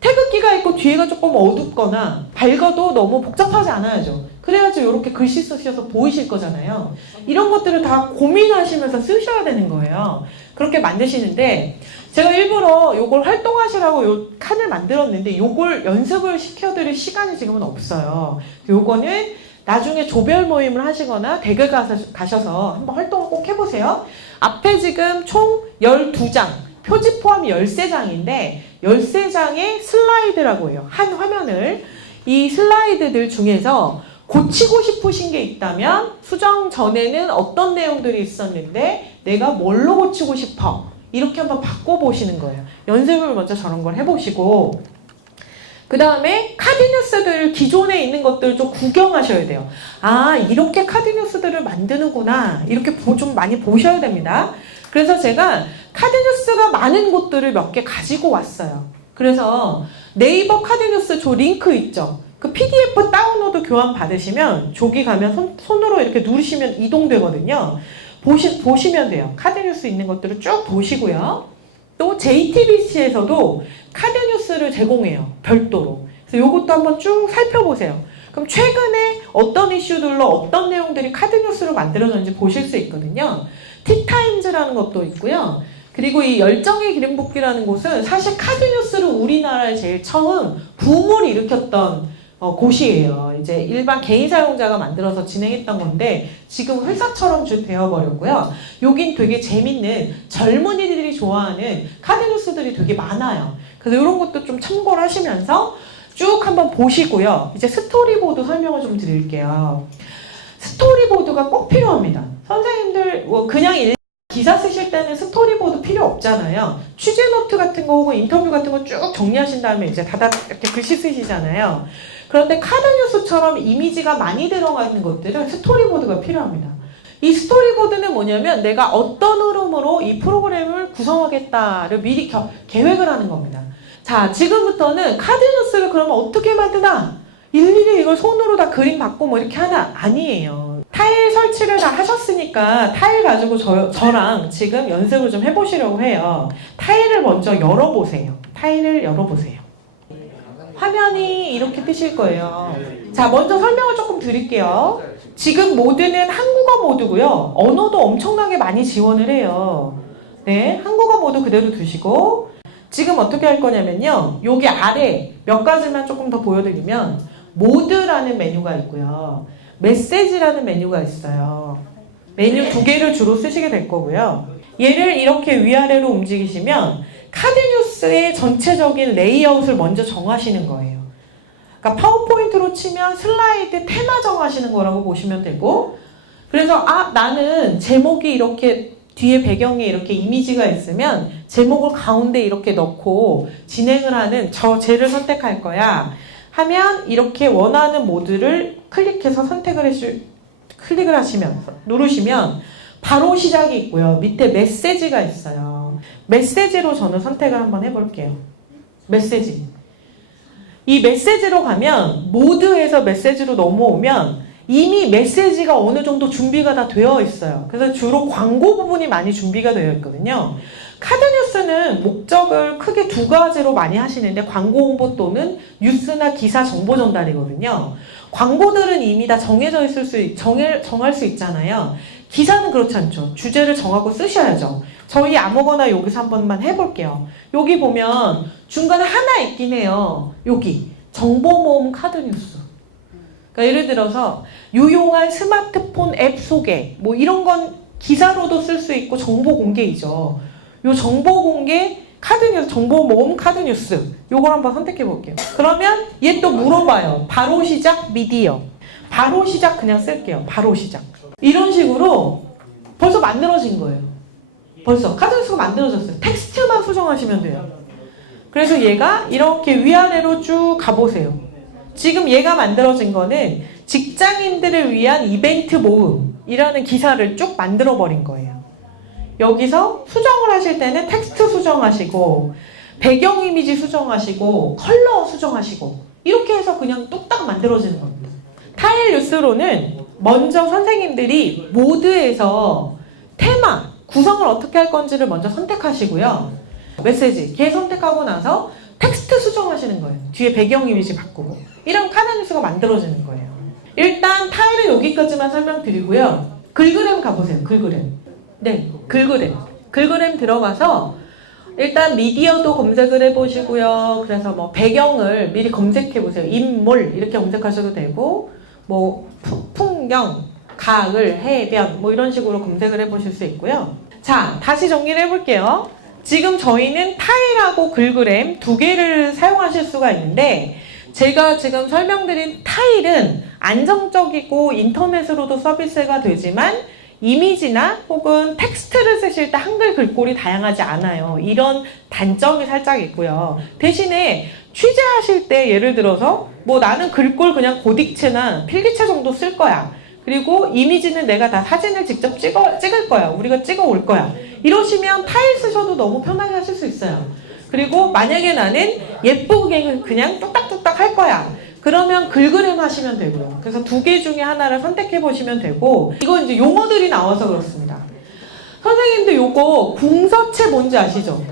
태극기가 있고 뒤에가 조금 어둡거나 밝아도 너무 복잡하지 않아야죠. 그래야지 이렇게 글씨 쓰셔서 보이실 거잖아요. 이런 것들을 다 고민하시면서 쓰셔야 되는 거예요. 그렇게 만드시는데 제가 일부러 요걸 활동하시라고 요 칸을 만들었는데 요걸 연습을 시켜드릴 시간이 지금은 없어요. 요거는 나중에 조별 모임을 하시거나 댁을 가셔서 한번 활동을 꼭 해보세요. 앞에 지금 총 12장, 표지 포함이 13장인데 13장의 슬라이드라고 해요. 한 화면을. 이 슬라이드들 중에서 고치고 싶으신 게 있다면 수정 전에는 어떤 내용들이 있었는데 내가 뭘로 고치고 싶어? 이렇게 한번 바꿔보시는 거예요. 연습을 먼저 저런 걸 해보시고 그 다음에 카드뉴스들 기존에 있는 것들을 좀 구경하셔야 돼요. 아, 이렇게 카드뉴스들을 만드는구나. 이렇게 좀 많이 보셔야 됩니다. 그래서 제가 카드뉴스가 많은 곳들을 몇 개 가지고 왔어요. 그래서 네이버 카드뉴스 저 링크 있죠. 그 PDF 다운로드 교환 받으시면 저기 가면 손으로 이렇게 누르시면 이동되거든요. 보시면 돼요. 카드뉴스 있는 것들을 쭉 보시고요. 또 JTBC에서도 카드뉴스를 제공해요. 별도로. 그래서 이것도 한번 쭉 살펴보세요. 그럼 최근에 어떤 이슈들로 어떤 내용들이 카드뉴스로 만들어졌는지 보실 수 있거든요. 티타임즈라는 것도 있고요. 그리고 이 열정의 기름붓기라는 곳은 사실 카드뉴스를 우리나라에 제일 처음 붐을 일으켰던 곳이에요. 이제 일반 개인 사용자가 만들어서 진행했던 건데 지금 회사처럼 되어버렸고요. 여긴 되게 재밌는 젊은이들이 좋아하는 카드뉴스들이 되게 많아요. 그래서 이런 것도 좀 참고를 하시면서 쭉 한번 보시고요. 이제 스토리보드 설명을 좀 드릴게요. 스토리보드가 꼭 필요합니다. 선생님들 그냥 기사 쓰실 때는 스토리보드 필요 없잖아요. 취재 노트 같은 거 혹은 인터뷰 같은 거 쭉 정리하신 다음에 이제 다다 이렇게 글씨 쓰시잖아요. 그런데 카드뉴스처럼 이미지가 많이 들어가는 것들은 스토리보드가 필요합니다. 이 스토리보드는 뭐냐면 내가 어떤 흐름으로 이 프로그램을 구성하겠다를 미리 계획을 하는 겁니다. 자, 지금부터는 카드뉴스를 그러면 어떻게 만드나? 일일이 이걸 손으로 다 그림 받고 뭐 이렇게 하나? 아니에요. 타일 설치를 다 하셨으니까 타일 가지고 저랑 지금 연습을 좀 해보시려고 해요. 타일을 먼저 열어보세요. 타일을 열어보세요. 화면이 이렇게 뜨실 거예요. 자, 먼저 설명을 조금 드릴게요. 지금 모드는 한국어 모드고요. 언어도 엄청나게 많이 지원을 해요. 네, 한국어 모드 그대로 두시고 지금 어떻게 할 거냐면요. 여기 아래 몇 가지만 조금 더 보여드리면 모드라는 메뉴가 있고요. 메시지라는 메뉴가 있어요. 메뉴 두 개를 주로 쓰시게 될 거고요. 얘를 이렇게 위아래로 움직이시면 카드뉴스의 전체적인 레이아웃을 먼저 정하시는 거예요. 그러니까 파워포인트로 치면 슬라이드 테마 정하시는 거라고 보시면 되고 그래서 나는 제목이 이렇게 뒤에 배경에 이렇게 이미지가 있으면 제목을 가운데 이렇게 넣고 진행을 하는 쟤를 선택할 거야 하면 이렇게 원하는 모드를 클릭해서 클릭을 하시면서 누르시면 바로 시작이 있고요. 밑에 메시지가 있어요. 메시지로 저는 선택을 한번 해볼게요. 메시지. 이 메시지로 가면 모드에서 메시지로 넘어오면 이미 메시지가 어느 정도 준비가 다 되어 있어요. 그래서 주로 광고 부분이 많이 준비가 되어 있거든요. 카드뉴스는 목적을 크게 두 가지로 많이 하시는데 광고 홍보 또는 뉴스나 기사 정보 전달이거든요. 광고들은 이미 다 정해져 정할 수 있잖아요. 기사는 그렇지 않죠. 주제를 정하고 쓰셔야죠. 저희 아무거나 여기서 한 번만 해볼게요. 여기 보면 중간에 하나 있긴 해요. 여기 정보 모음 카드뉴스. 그러니까 예를 들어서 유용한 스마트폰 앱 소개 뭐 이런 건 기사로도 쓸 수 있고 정보 공개이죠. 요 정보 공개 카드뉴스, 정보 모음 카드뉴스 요걸 한번 선택해 볼게요. 그러면 얘 또 물어봐요. 바로 시작 미디어. 바로 시작 그냥 쓸게요. 바로 시작. 이런 식으로 벌써 만들어진 거예요. 벌써 카드뉴스가 만들어졌어요. 텍스트만 수정하시면 돼요. 그래서 얘가 이렇게 위아래로 쭉 가보세요. 지금 얘가 만들어진 거는 직장인들을 위한 이벤트 모음이라는 기사를 쭉 만들어버린 거예요. 여기서 수정을 하실 때는 텍스트 수정하시고 배경 이미지 수정하시고 컬러 수정하시고 이렇게 해서 그냥 뚝딱 만들어지는 겁니다. 타일 뉴스로는 먼저 선생님들이 모드에서 테마, 구성을 어떻게 할 건지를 먼저 선택하시고요. 메시지, 걔 선택하고 나서 텍스트 수정하시는 거예요. 뒤에 배경 이미지 바꾸고. 이런 카드 뉴스가 만들어지는 거예요. 일단 타일은 여기까지만 설명드리고요. 글그램 가보세요. 글그램. 네, 글그램. 글그램 들어가서 일단 미디어도 검색을 해보시고요. 그래서 뭐 배경을 미리 검색해보세요. 인물 이렇게 검색하셔도 되고 뭐 풍경, 가을, 해변 뭐 이런 식으로 검색을 해보실 수 있고요. 자, 다시 정리를 해볼게요. 지금 저희는 타일하고 글그램 두 개를 사용하실 수가 있는데 제가 지금 설명드린 타일은 안정적이고 인터넷으로도 서비스가 되지만 이미지나 혹은 텍스트를 쓰실 때 한글 글꼴이 다양하지 않아요. 이런 단점이 살짝 있고요. 대신에 취재하실 때 예를 들어서 뭐 나는 글꼴 그냥 고딕체나 필기체 정도 쓸 거야. 그리고 이미지는 내가 다 사진을 직접 찍을 거야. 우리가 찍어 올 거야. 이러시면 타일 쓰셔도 너무 편하게 하실 수 있어요. 그리고 만약에 나는 예쁘게 그냥 뚝딱뚝딱 할 거야. 그러면 글그램 하시면 되고요. 그래서 두 개 중에 하나를 선택해 보시면 되고 이건 이제 용어들이 나와서 그렇습니다. 선생님들 요거 궁서체 뭔지 아시죠?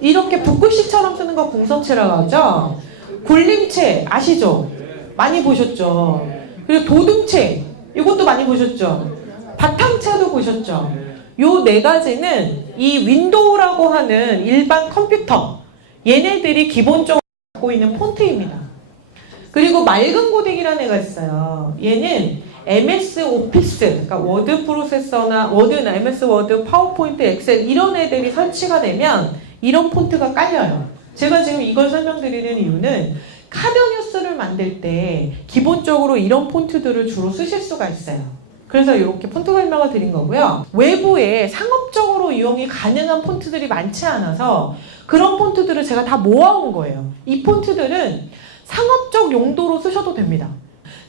이렇게 붓글씨처럼 쓰는 거 궁서체라고 하죠? 굴림체 아시죠? 많이 보셨죠? 그리고 도둠체 이것도 많이 보셨죠? 바탕체도 보셨죠? 요 네 가지는 이 윈도우라고 하는 일반 컴퓨터 얘네들이 기본적으로 갖고 있는 폰트입니다. 그리고 맑은 고딕이라는 애가 있어요. 얘는 MS 오피스, 그러니까 워드 프로세서나 워드나 MS 워드, 파워포인트, 엑셀 이런 애들이 설치가 되면 이런 폰트가 깔려요. 제가 지금 이걸 설명드리는 이유는 카드 뉴스를 만들 때 기본적으로 이런 폰트들을 주로 쓰실 수가 있어요. 그래서 이렇게 폰트 설명을 드린 거고요. 외부에 상업적으로 이용이 가능한 폰트들이 많지 않아서 그런 폰트들을 제가 다 모아온 거예요. 이 폰트들은 상업적 용도로 쓰셔도 됩니다.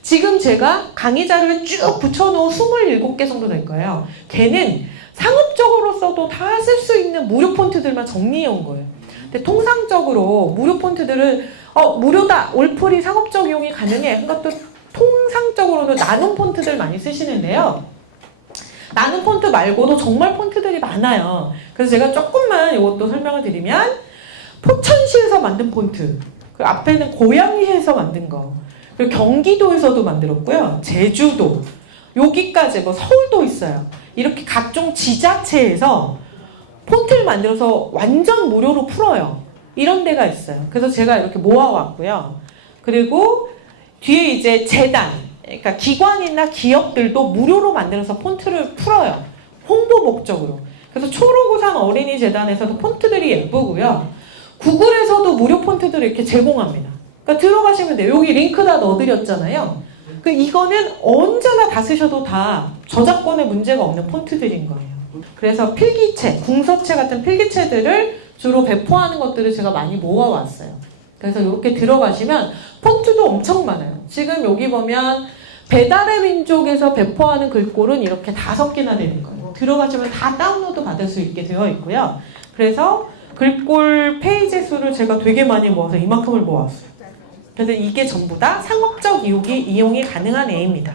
지금 제가 강의 자료에 쭉 붙여놓은 27개 정도 될 거예요. 걔는 상업적으로 써도 다 쓸 수 있는 무료 폰트들만 정리해 온 거예요. 근데 통상적으로 무료 폰트들은 무료다, 올풀이 상업적 이용이 가능해. 그러니까 또 통상적으로는 나눔 폰트들 많이 쓰시는데요. 나눔 폰트 말고도 정말 폰트들이 많아요. 그래서 제가 조금만 이것도 설명을 드리면 포천시에서 만든 폰트, 그 앞에는 고양시에서 만든 거, 그리고 경기도에서도 만들었고요. 제주도, 여기까지 뭐 서울도 있어요. 이렇게 각종 지자체에서 폰트를 만들어서 완전 무료로 풀어요. 이런 데가 있어요. 그래서 제가 이렇게 모아왔고요. 그리고 뒤에 이제 재단, 그러니까 기관이나 기업들도 무료로 만들어서 폰트를 풀어요. 홍보 목적으로. 그래서 초록우산 어린이재단에서도 폰트들이 예쁘고요. 구글에서도 무료 폰트들을 이렇게 제공합니다. 그러니까 들어가시면 돼요. 여기 링크 다 넣어드렸잖아요. 이거는 언제나 다 쓰셔도 다 저작권에 문제가 없는 폰트들인 거예요. 그래서 필기체, 궁서체 같은 필기체들을 주로 배포하는 것들을 제가 많이 모아왔어요. 그래서 이렇게 들어가시면 폰트도 엄청 많아요. 지금 여기 보면 배달의 민족에서 배포하는 글꼴은 이렇게 5개나 되는 거예요. 들어가시면 다 다운로드 받을 수 있게 되어 있고요. 그래서 글꼴 페이지 수를 제가 되게 많이 모아서 이만큼을 모았어요. 그래서 이게 전부 다 상업적 이용이 가능한 애입니다.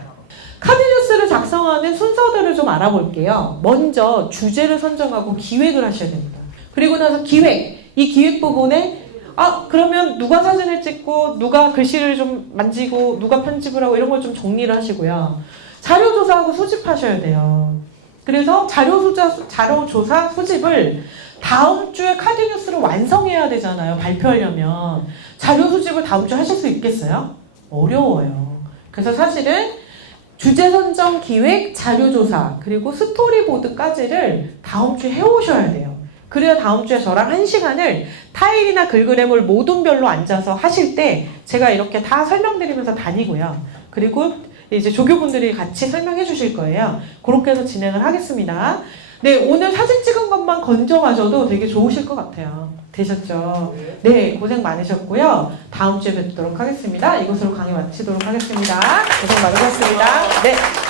카드뉴스를 작성하는 순서들을 좀 알아볼게요. 먼저 주제를 선정하고 기획을 하셔야 됩니다. 그리고 나서 기획, 이 기획 부분에 그러면 누가 사진을 찍고 누가 글씨를 좀 만지고 누가 편집을 하고 이런 걸 좀 정리를 하시고요. 자료조사하고 수집하셔야 돼요. 그래서 자료조사 수집을 다음 주에 카드뉴스를 완성해야 되잖아요. 발표하려면. 자료 수집을 다음 주에 하실 수 있겠어요? 어려워요. 그래서 사실은 주제 선정, 기획, 자료조사, 그리고 스토리보드까지를 다음 주에 해오셔야 돼요. 그래야 다음 주에 저랑 1시간을 타일이나 글그램을 모둠별로 앉아서 하실 때 제가 이렇게 다 설명드리면서 다니고요. 그리고 이제 조교분들이 같이 설명해 주실 거예요. 그렇게 해서 진행을 하겠습니다. 네, 오늘 사진 찍은 것만 건져가셔도 되게 좋으실 것 같아요. 되셨죠? 네, 고생 많으셨고요. 다음 주에 뵙도록 하겠습니다. 이것으로 강의 마치도록 하겠습니다. 고생 많으셨습니다. 네.